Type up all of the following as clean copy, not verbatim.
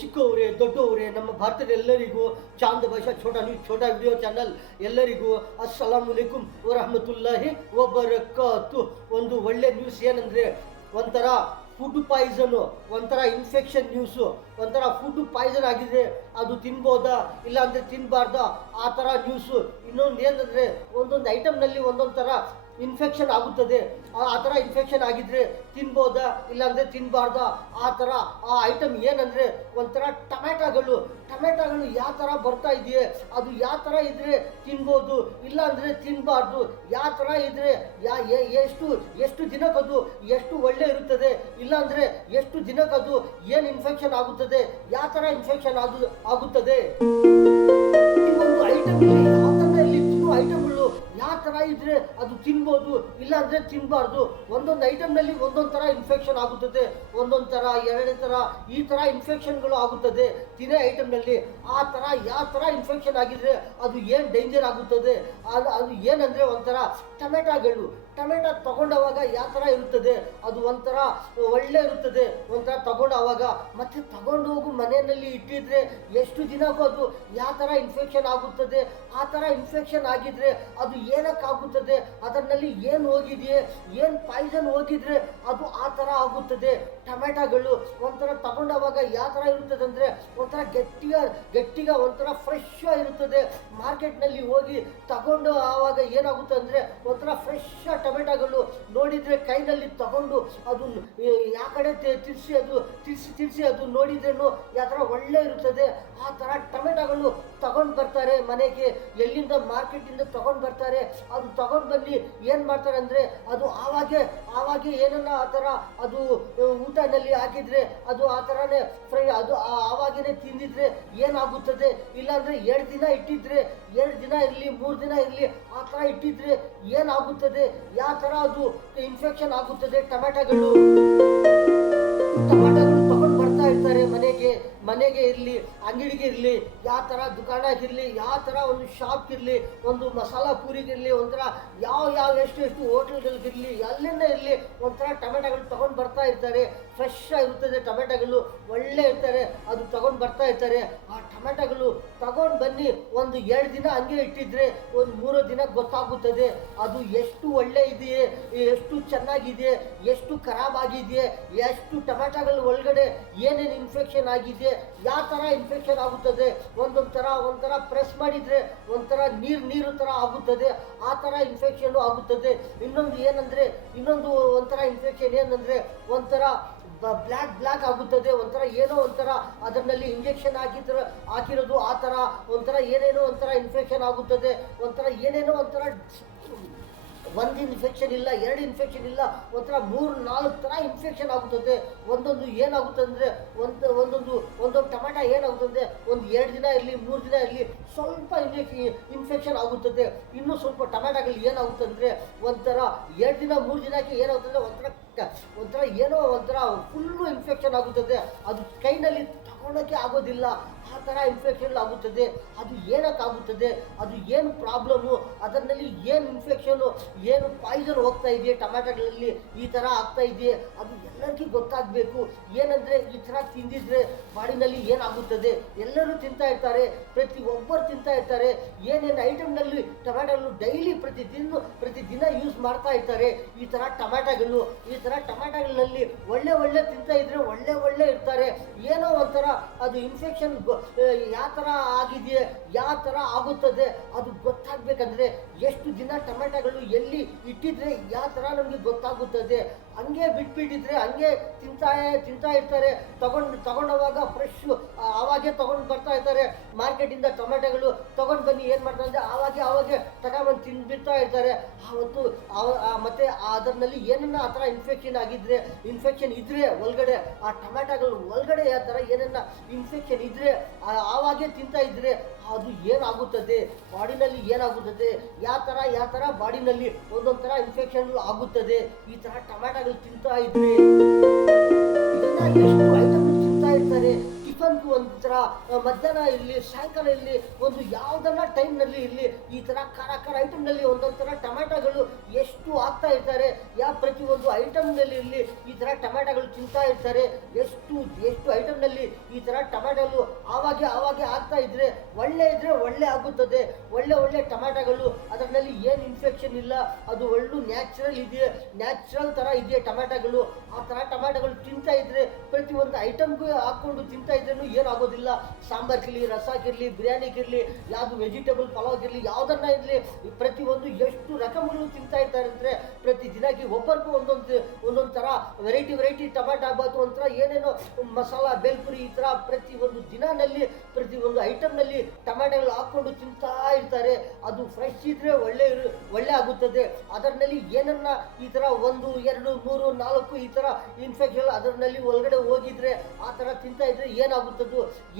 ಚಿಕ್ಕವರೇ ದೊಡ್ಡವರೇ ನಮ್ಮ ಭಾರತದ ಎಲ್ಲರಿಗೂ ಚಾಂದ್ ಭಾಷಾ ಛೋಟಾ ವಿಡಿಯೋ ಚಾನಲ್ ಎಲ್ಲರಿಗೂ ಅಸ್ಸಲಾಮು ಅಲೈಕುಂ ವರಹಮತುಲ್ಲಾಹಿ ವಬರಕಾತು. ಒಂದು ಒಳ್ಳೆ ನ್ಯೂಸ್ ಏನಂದರೆ, ಒಂಥರ ಫುಡ್ ಪಾಯ್ಸನು, ಒಂಥರ ಇನ್ಫೆಕ್ಷನ್ ನ್ಯೂಸು. ಒಂಥರ ಫುಡ್ ಪಾಯ್ಸನ್ ಆಗಿದ್ರೆ ಅದು ತಿನ್ಬೋದಾ ಇಲ್ಲ ಅಂದರೆ ತಿನ್ನಬಾರ್ದಾ ಆ ಥರ ನ್ಯೂಸು. ಇನ್ನೊಂದು ಏನಂದರೆ, ಒಂದೊಂದು ಐಟಮ್ನಲ್ಲಿ ಒಂದೊಂದು ಥರ ಇನ್ಫೆಕ್ಷನ್ ಆಗುತ್ತದೆ. ಆ ಥರ ಇನ್ಫೆಕ್ಷನ್ ಆಗಿದ್ರೆ ತಿನ್ಬೋದಾ ಇಲ್ಲಾಂದರೆ ತಿನ್ನಬಾರ್ದಾ ಆ ಥರ. ಆ ಐಟಮ್ ಏನಂದರೆ, ಒಂಥರ ಟೊಮೆಟೊಗಳು ಯಾವ ಥರ ಬರ್ತಾ ಇದೆಯೇ, ಅದು ಯಾವ ಥರ ಇದ್ದರೆ ತಿನ್ಬೋದು ಇಲ್ಲಾಂದರೆ ತಿನ್ನಬಾರ್ದು, ಯಾವ ಥರ ಇದ್ದರೆ ಎಷ್ಟು ದಿನಕ್ಕದು ಎಷ್ಟು ಒಳ್ಳೆ ಇರುತ್ತದೆ ಇಲ್ಲಾಂದರೆ ಎಷ್ಟು ದಿನಕ್ಕದು ಏನು ಇನ್ಫೆಕ್ಷನ್ ಆಗುತ್ತದೆ, ಯಾವ ಥರ ಇನ್ಫೆಕ್ಷನ್ ಆಗುತ್ತದೆ. ಈ ಒಂದು ಐಟಮ್ ಐಟಮ್ಗಳು ಯಾವ ಥರ ಇದ್ರೆ ಅದು ತಿನ್ಬೋದು ಇಲ್ಲಾಂದರೆ ತಿನ್ನಬಾರ್ದು. ಒಂದೊಂದು ಐಟಮ್ನಲ್ಲಿ ಒಂದೊಂದು ಥರ ಇನ್ಫೆಕ್ಷನ್ ಆಗುತ್ತದೆ, ಒಂದೊಂದು ಥರ ಎರಡನೇ ಥರ ಈ ಥರ ಇನ್ಫೆಕ್ಷನ್ಗಳು ಆಗುತ್ತದೆ ತಿನ್ನೋ ಐಟಮ್ನಲ್ಲಿ. ಆ ಥರ ಯಾವ ಥರ ಇನ್ಫೆಕ್ಷನ್ ಆಗಿದ್ರೆ ಅದು ಏನು ಡೇಂಜರ್ ಆಗುತ್ತದೆ. ಅದು ಏನಂದರೆ, ಒಂಥರ ಟೊಮೆಟೊ ತಗೊಂಡವಾಗ ಯಾವ ಥರ ಇರುತ್ತದೆ, ಅದು ಒಂಥರ ಒಳ್ಳೆ ಇರುತ್ತದೆ. ಒಂಥರ ತಗೊಂಡವಾಗ ಮತ್ತೆ ತಗೊಂಡು ಹೋಗು ಮನೆಯಲ್ಲಿ ಇಟ್ಟಿದ್ರೆ ಎಷ್ಟು ದಿನಕ್ಕೂ ಅದು ಯಾವ ಥರ ಇನ್ಫೆಕ್ಷನ್ ಆಗುತ್ತದೆ. ಆ ಥರ ಇನ್ಫೆಕ್ಷನ್ ಆಗಿದ್ರೆ ಅದು ಏನಕ್ಕಾಗುತ್ತದೆ, ಅದರಲ್ಲಿ ಏನು ಹೋಗಿದೆಯೇ, ಏನು ಪಾಯ್ಸನ್ ಹೋಗಿದ್ರೆ ಅದು ಆ ಥರ ಆಗುತ್ತದೆ. ಟೊಮೆಟೊಗಳು ಒಂಥರ ತಗೊಂಡವಾಗ ಯಾವ ಥರ ಇರುತ್ತದೆ ಅಂದರೆ, ಒಂಥರ ಗಟ್ಟಿಗ ಒಂಥರ ಫ್ರೆಶ್ ಇರುತ್ತದೆ. ಮಾರ್ಕೆಟ್ನಲ್ಲಿ ಹೋಗಿ ತಗೊಂಡು ಆವಾಗ ಏನಾಗುತ್ತೆ ಅಂದರೆ, ಒಂಥರ ಫ್ರೆಶ್ ಟೊಮೆಟೊಗಳು ನೋಡಿದರೆ ಕೈನಲ್ಲಿ ತಗೊಂಡು ಅದು ಯಾವ ಕಡೆ ತಿರ್ಸಿ ಅದು ನೋಡಿದ್ರೇನು ಯಾವ ಥರ ಒಳ್ಳೆ ಇರುತ್ತದೆ. ಆ ಥರ ಟೊಮೆಟೊಗಳು ತಗೊಂಡು ಬರ್ತಾರೆ ಮನೆಗೆ, ಎಲ್ಲಿಂದ ಮಾರ್ಕೆಟಿಂದ ತಗೊಂಡು ಬರ್ತಾರೆ. ಅದು ತಗೊಂಡು ಬಂದು ಏನು ಮಾಡ್ತಾರೆ ಅಂದರೆ, ಅದು ಆವಾಗೆ ಏನನ್ನ ಆ ಥರ ಅದು ಊಟದಲ್ಲಿ ಹಾಕಿದರೆ ಅದು ಆ ಥರನೇ ಫ್ರೈ ಅದು ಆವಾಗೇ ತಿಂದಿದ್ರೆ ಏನಾಗುತ್ತದೆ. ಇಲ್ಲಾಂದರೆ 2 ದಿನ ಇಟ್ಟಿದ್ರೆ, 2 ದಿನ ಇರಲಿ 3 ದಿನ ಇರಲಿ ಆ ಥರ ಇಟ್ಟಿದ್ರೆ ಏನಾಗುತ್ತದೆ, ಯಾವ ಥರ ಅದು ಇನ್ಫೆಕ್ಷನ್ ಆಗುತ್ತದೆ. ಟೊಮೆಟೊಗಳು ತಗೊಂಡು ಬರ್ತಾ ಇರ್ತಾರೆ ಮನೆಗೆ ಇರಲಿ ಅಂಗಡಿಗೆ ಇರಲಿ, ಯಾವ ಥರ ದುಕಾನಾಗಿರಲಿ, ಯಾವ ಥರ ಒಂದು ಶಾಪ್ಗಿರಲಿ, ಒಂದು ಮಸಾಲ ಪೂರಿಗಿರಲಿ, ಒಂಥರ ಯಾವ ಎಷ್ಟು ಹೋಟೆಲ್ಗಳಿಗಿರಲಿ, ಅಲ್ಲೇನೇ ಇರಲಿ ಒಂಥರ ಟೊಮೆಟೊಗಳು ತಗೊಂಡು ಬರ್ತಾ ಇರ್ತಾರೆ. ಫ್ರೆಶ್ ಇರುತ್ತದೆ ಟೊಮೆಟೊಗಳು, ಒಳ್ಳೆ ಇರ್ತಾರೆ. ಅದು ತಗೊಂಡು ಬರ್ತಾ ಇರ್ತಾರೆ. ಆ ಟೊಮೆಟೊಗಳು ತಗೊಂಡು ಬನ್ನಿ ಒಂದು 2 ದಿನ ಹಂಗೆ ಇಟ್ಟಿದ್ರೆ ಒಂದು 3 ದಿನ ಗೊತ್ತಾಗುತ್ತದೆ ಅದು ಎಷ್ಟು ಒಳ್ಳೆ ಇದೆಯೇ, ಎಷ್ಟು ಚೆನ್ನಾಗಿದೆ, ಎಷ್ಟು ಖರಾಬ್ ಆಗಿದೆಯೇ, ಎಷ್ಟು ಟೊಮೆಟೊಗಳ ಒಳಗಡೆ ಏನೇನು ಇನ್ಫೆಕ್ಷನ್ ಆಗಿದೆ, ಯಾವ ಥರ ಇನ್ಫೆಕ್ಷನ್ ಆಗುತ್ತದೆ. ಒಂಥರ ಪ್ರೆಸ್ ಮಾಡಿದರೆ ಒಂಥರ ನೀರು ಥರ ಆಗುತ್ತದೆ, ಆ ಥರ ಇನ್ಫೆಕ್ಷನ್ ಆಗುತ್ತದೆ. ಇನ್ನೊಂದು ಒಂಥರ ಇನ್ಫೆಕ್ಷನ್ ಏನಂದರೆ, ಒಂಥರ ಬ್ಲ್ಯಾಕ್ ಆಗುತ್ತದೆ. ಒಂಥರ ಅದರಲ್ಲಿ ಇಂಜೆಕ್ಷನ್ ಹಾಕಿರೋದು ಆ ಥರ ಏನೇನೋ ಒಂಥರ ಇನ್ಫೆಕ್ಷನ್ ಆಗುತ್ತದೆ. ಒಂಥರ ಒಂದು ಇನ್ಫೆಕ್ಷನ್ ಇಲ್ಲ, 2 ಇನ್ಫೆಕ್ಷನ್ ಇಲ್ಲ, ಒಂಥರ 3-4 ಥರ ಇನ್ಫೆಕ್ಷನ್ ಆಗುತ್ತದೆ. ಒಂದೊಂದು ಏನಾಗುತ್ತೆ ಅಂದರೆ, ಒಂದೊಂದು ಟೊಮೆಟೊ ಏನಾಗುತ್ತದೆ, ಒಂದು 2 ದಿನ ಇರಲಿ 3 ದಿನ ಇರಲಿ ಸ್ವಲ್ಪ ಇನ್ಫೆಕ್ಷನ್ ಆಗುತ್ತದೆ. ಇನ್ನೂ ಸ್ವಲ್ಪ ಟೊಮೆಟೊಗಳು ಏನಾಗುತ್ತೆ ಅಂದರೆ, ಒಂಥರ 2 ದಿನ 3 ದಿನಕ್ಕೆ ಏನಾಗುತ್ತದೆ, ಒಂಥರ ಫುಲ್ಲು ಇನ್ಫೆಕ್ಷನ್ ಆಗುತ್ತದೆ. ಅದು ಕೈನಲ್ಲಿ ತಗೊಳ್ಳೋಕ್ಕೆ ಆಗೋದಿಲ್ಲ, ಆ ಥರ ಇನ್ಫೆಕ್ಷನ್ ಆಗುತ್ತದೆ. ಅದು ಏನಕ್ಕಾಗುತ್ತದೆ, ಅದು ಏನು ಪ್ರಾಬ್ಲಮ್ಮು, ಅದರಲ್ಲಿ ಏನು ಇನ್ಫೆಕ್ಷನು, ಏನು ಪಾಯ್ಸನ್ ಹೋಗ್ತಾ ಇದೆಯೇ ಟೊಮೆಟೊಗಳಲ್ಲಿ, ಈ ಥರ ಆಗ್ತಾ ಇದೆಯೇ ಅದು ಎಲ್ಲರಿಗೂ ಗೊತ್ತಾಗಬೇಕು. ಏನಂದರೆ, ಈ ಥರ ತಿಂದಿದ್ರೆ ಬಾಡಿನಲ್ಲಿ ಏನಾಗುತ್ತದೆ. ಎಲ್ಲರೂ ತಿಂತಾ ಇರ್ತಾರೆ, ಪ್ರತಿಯೊಬ್ಬರು ತಿಂತಾ ಇರ್ತಾರೆ. ಏನೇನು ಐಟಮ್ನಲ್ಲಿ ಟೊಮೆಟೊಗಳು ಡೈಲಿ ಪ್ರತಿದಿನ ಯೂಸ್ ಮಾಡ್ತಾ ಇರ್ತಾರೆ. ಈ ಥರ ಟೊಮೆಟೊಗಳಲ್ಲಿ ಒಳ್ಳೆ ತಿಂತಾ ಇದ್ರೆ ಒಳ್ಳೆ ಇರ್ತಾರೆ. ಏನೋ ಒಂಥರ ಅದು ಇನ್ಫೆಕ್ಷನ್ ಯಾವ ಥರ ಆಗಿದೆಯೇ, ಯಾವ ಥರ ಆಗುತ್ತದೆ ಅದು ಗೊತ್ತಾಗಬೇಕಂದ್ರೆ ಎಷ್ಟು ದಿನ ಟೊಮೆಟೊಗಳು ಎಲ್ಲಿ ಇಟ್ಟಿದ್ರೆ ಯಾವ ಥರ ನಮಗೆ ಗೊತ್ತಾಗುತ್ತದೆ. ಹಂಗೆ ಬಿಟ್ಬಿಟ್ಟಿದ್ರೆ ಹಂಗೆ ತಿಂತಾ ಇರ್ತಾರೆ. ತಗೊಂಡವಾಗ ಫ್ರೆಶ್ ಆವಾಗೆ ತಗೊಂಡು ಬರ್ತಾ ಇರ್ತಾರೆ ಮಾರ್ಕೆಟಿಂದ. ಟೊಮೆಟೊಗಳು ತಗೊಂಡು ಬನ್ನಿ ಏನು ಮಾಡ್ತಾರೆ ಅಂದರೆ, ಆವಾಗೆ ತಗೊಂಡ್ಬಂದು ತಿಂದ್ಬಿಡ್ತಾ ಇರ್ತಾರೆ. ಮತ್ತೆ ಅದರಲ್ಲಿ ಏನನ್ನ ಆ ಥರ ಇನ್ಫೆಕ್ಷನ್ ಇದ್ರೆ ಒಳಗಡೆ, ಆ ಟೊಮೆಟೊಗಳು ಒಳಗಡೆ ಯಾವ ಥರ ಏನನ್ನ ಇನ್ಫೆಕ್ಷನ್ ಇದ್ರೆ ಆವಾಗೆ ತಿಂತಾ ಇದ್ರೆ ಅದು ಏನಾಗುತ್ತದೆ, ಬಾಡಿನಲ್ಲಿ ಏನಾಗುತ್ತದೆ, ಯಾವ ಥರ ಬಾಡಿನಲ್ಲಿ ಒಂದೊಂದು ಥರ ಇನ್ಫೆಕ್ಷನ್ ಆಗುತ್ತದೆ. ಈ ಥರ ಟೊಮೆಟೊಗಳು ತಿಂತಾ ಇದ್ರೆ ಎಷ್ಟು ಐಟಮ್ ತಿಂತಾ ಇರ್ತಾರೆ. ಟಿಫನ್ಗೂ ಒಂಥರ ಮಧ್ಯಾಹ್ನ ಇರಲಿ, ಸಾಯಂಕಾಲ ಇರಲಿ, ಒಂದು ಯಾವುದನ್ನ ಟೈಮ್ನಲ್ಲಿ ಇರಲಿ, ಈ ಥರ ಖಾರ ಐಟಮ್ನಲ್ಲಿ ಒಂದೊಂದು ಥರ ಟೊಮ್ಯಾಟೋಗಳು ಎಷ್ಟು ಆಗ್ತಾ ಇರ್ತಾರೆ. ಪ್ರತಿಯೊಂದು ಐಟಮ್ನಲ್ಲಿ ಇರಲಿ ಈ ಥರ ಟೊಮ್ಯಾಟೋಗಳು ತಿಂತಾ ಇರ್ತಾರೆ. ಎಷ್ಟು ಎಷ್ಟು ಐಟಮ್ನಲ್ಲಿ ಈ ಥರ ಟೊಮ್ಯಾಟೋಗಳು ಆವಾಗೆ ಆಗ್ತಾ ಇದ್ರೆ ಒಳ್ಳೆ ಆಗುತ್ತದೆ. ಒಳ್ಳೆ ಟೊಮ್ಯಾಟೋಗಳು, ಅದರಲ್ಲಿ ಏನು ಇನ್ಫೆಕ್ಷನ್ ಇಲ್ಲ, ಅದು ಒಳ್ಳೆ ನ್ಯಾಚುರಲ್ ಥರ ಇದೆ ಟೊಮ್ಯಾಟೋಗಳು. ಆ ಥರ ಟೊಮ್ಯಾಟೋಗಳು ತಿಂತಾ ಇದ್ರೆ ಪ್ರತಿಯೊಂದು ಐಟಮ್ಗೂ ಹಾಕ್ಕೊಂಡು ತಿಂತಾ ಇದ್ರೂ ಏನಾಗೋದಿಲ್ಲ. ಸಾಂಬಾರ್ಗಿರಲಿ, ರಸಕ್ಕಿರಲಿ, ಬಿರಿಯಾನಿಗಿರಲಿ, ಯಾವುದು ವೆಜಿಟೇಬಲ್ ಪಲಾವ್ಗಿರಲಿ, ಯಾವುದನ್ನ ಇರಲಿ, ಪ್ರತಿಯೊಂದು ಎಷ್ಟು ರಕಮ್ಗಳು ತಿಂತಾ ಇರ್ತಾರೆ ಅಂದರೆ ಪ್ರತಿ ದಿನಕ್ಕೆ ಒಬ್ಬರಿಗೂ ಒಂದೊಂದು ಥರ ವೆರೈಟಿ ಟೊಮ್ಯಾಟೊ ಆಗ್ಬೋದು, ಒಂಥರ ಏನೇನೋ ಮಸಾಲ, ಬೇಲ್ಪುರಿ, ಈ ಥರ ಪ್ರತಿಯೊಂದು ದಿನದಲ್ಲಿ ಪ್ರತಿಯೊಂದು ಐಟಮ್ನಲ್ಲಿ ಟೊಮ್ಯಾಟೋಗಳು ಹಾಕ್ಕೊಂಡು ತಿಂತಾ ಇರ್ತಾರೆ. ಅದು ಫ್ರೆಶ್ ಇದ್ರೆ ಒಳ್ಳೆ ಆಗುತ್ತದೆ. ಅದರಲ್ಲಿ ಏನನ್ನ ಈ ಥರ 1, 2, 3, 4 ಈ ಥರ ಇನ್ಫೆಕ್ಷನ್ ಅದರಲ್ಲಿ ಒಳಗಡೆ ಹೋಗಿದ್ರೆ ಆ ಥರ ತಿಂತಾ ಇದ್ರೆ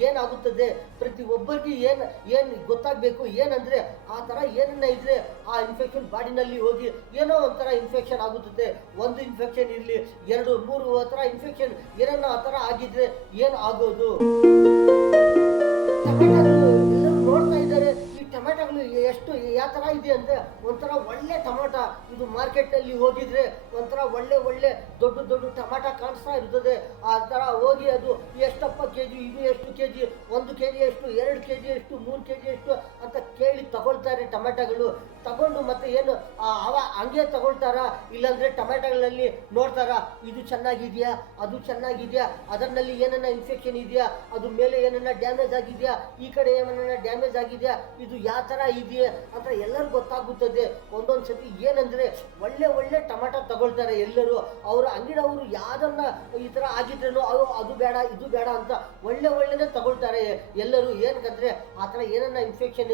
ಏನಾಗುತ್ತದೆ ಪ್ರತಿ ಒಬ್ಬರಿಗೆ ಏನು ಗೊತ್ತಾಗಬೇಕು. ಏನಂದ್ರೆ ಆ ಥರ ಏನನ್ನ ಇದ್ರೆ ಆ ಇನ್ಫೆಕ್ಷನ್ ಬಾಡಿನಲ್ಲಿ ಹೋಗಿ ಏನೋ ಒಂಥರ ಇನ್ಫೆಕ್ಷನ್ ಆಗುತ್ತದೆ. ಒಂದು ಇನ್ಫೆಕ್ಷನ್ ಇರಲಿ, 2, 3 ಥರ ಇನ್ಫೆಕ್ಷನ್ ಏನನ್ನ ಆ ಥರ ಆಗಿದ್ರೆ ಏನು ಆಗೋದು. ಎಲ್ಲರೂ ನೋಡ್ತಾ ಇದ್ದಾರೆ ಈ ಟೊಮ್ಯಾಟೋಗಳು ಎಷ್ಟು ಯಾವ ಥರ ಇದೆ ಅಂದರೆ ಒಂಥರ ಒಳ್ಳೆ ಟೊಮ್ಯಾಟೊ. ಇದು ಮಾರ್ಕೆಟಲ್ಲಿ ಹೋಗಿದ್ರೆ ಒಂಥರ ಒಳ್ಳೆ ದೊಡ್ಡ ಟೊಮ್ಯಾಟೊ ಕಾಣಿಸ್ತಾ ಇರ್ತದೆ. ಆ ಥರ ಹೋಗಿ ಅದು ಎಷ್ಟಪ್ಪ ಕೆಜಿ, ಇದು ಎಷ್ಟು ಕೆಜಿ, 1 ಕೆಜಿ ಎಷ್ಟು, 2 ಕೆಜಿ ಎಷ್ಟು, 3 ಕೆಜಿ ಎಷ್ಟು ಅಂತ ಕೇಳಿ ತಗೊಳ್ತಾರೆ ಟೊಮ್ಯಾಟೋಗಳು. ತಗೊಂಡು ಮತ್ತೆ ಏನು ಹಂಗೆ ತಗೊಳ್ತಾರ, ಇಲ್ಲಾಂದ್ರೆ ಟೊಮ್ಯಾಟೋಗಳಲ್ಲಿ ನೋಡ್ತಾರ ಇದು ಚೆನ್ನಾಗಿದೆಯಾ, ಅದು ಚೆನ್ನಾಗಿದೆಯಾ, ಅದರಲ್ಲಿ ಏನನ್ನ ಇನ್ಫೆಕ್ಷನ್ ಇದೆಯಾ, ಅದು ಮೇಲೆ ಏನನ್ನ ಡ್ಯಾಮೇಜ್ ಆಗಿದೆಯಾ, ಈ ಕಡೆ ಏನನ್ನ ಡ್ಯಾಮೇಜ್ ಆಗಿದೆಯಾ, ಇದು ಯಾವ ಥರ ಇದೆಯಾ ಅಂತ ಎಲ್ಲರೂ ಗೊತ್ತಾಗುತ್ತದೆ. ಒಂದೊಂದು ಸತಿ ಏನಂದ್ರೆ ಒಳ್ಳೆ ಟೊಮ್ಯಾಟೊ ತಗೊಳ್ತಾರೆ ಎಲ್ಲರೂ. ಅವರ ಅಂಗಡಿಯವರು ಯಾರನ್ನ ಈ ಥರ ಆಗಿದ್ರೇನೋ ಅದು ಬೇಡ ಇದು ಬೇಡ ಅಂತ ಒಳ್ಳೆನೇ ತಗೊಳ್ತಾರೆ ಎಲ್ಲರೂ. ಏನಕ್ಕಂದ್ರೆ ಆ ಥರ ಏನನ್ನ ಇನ್ಫೆಕ್ಷನ್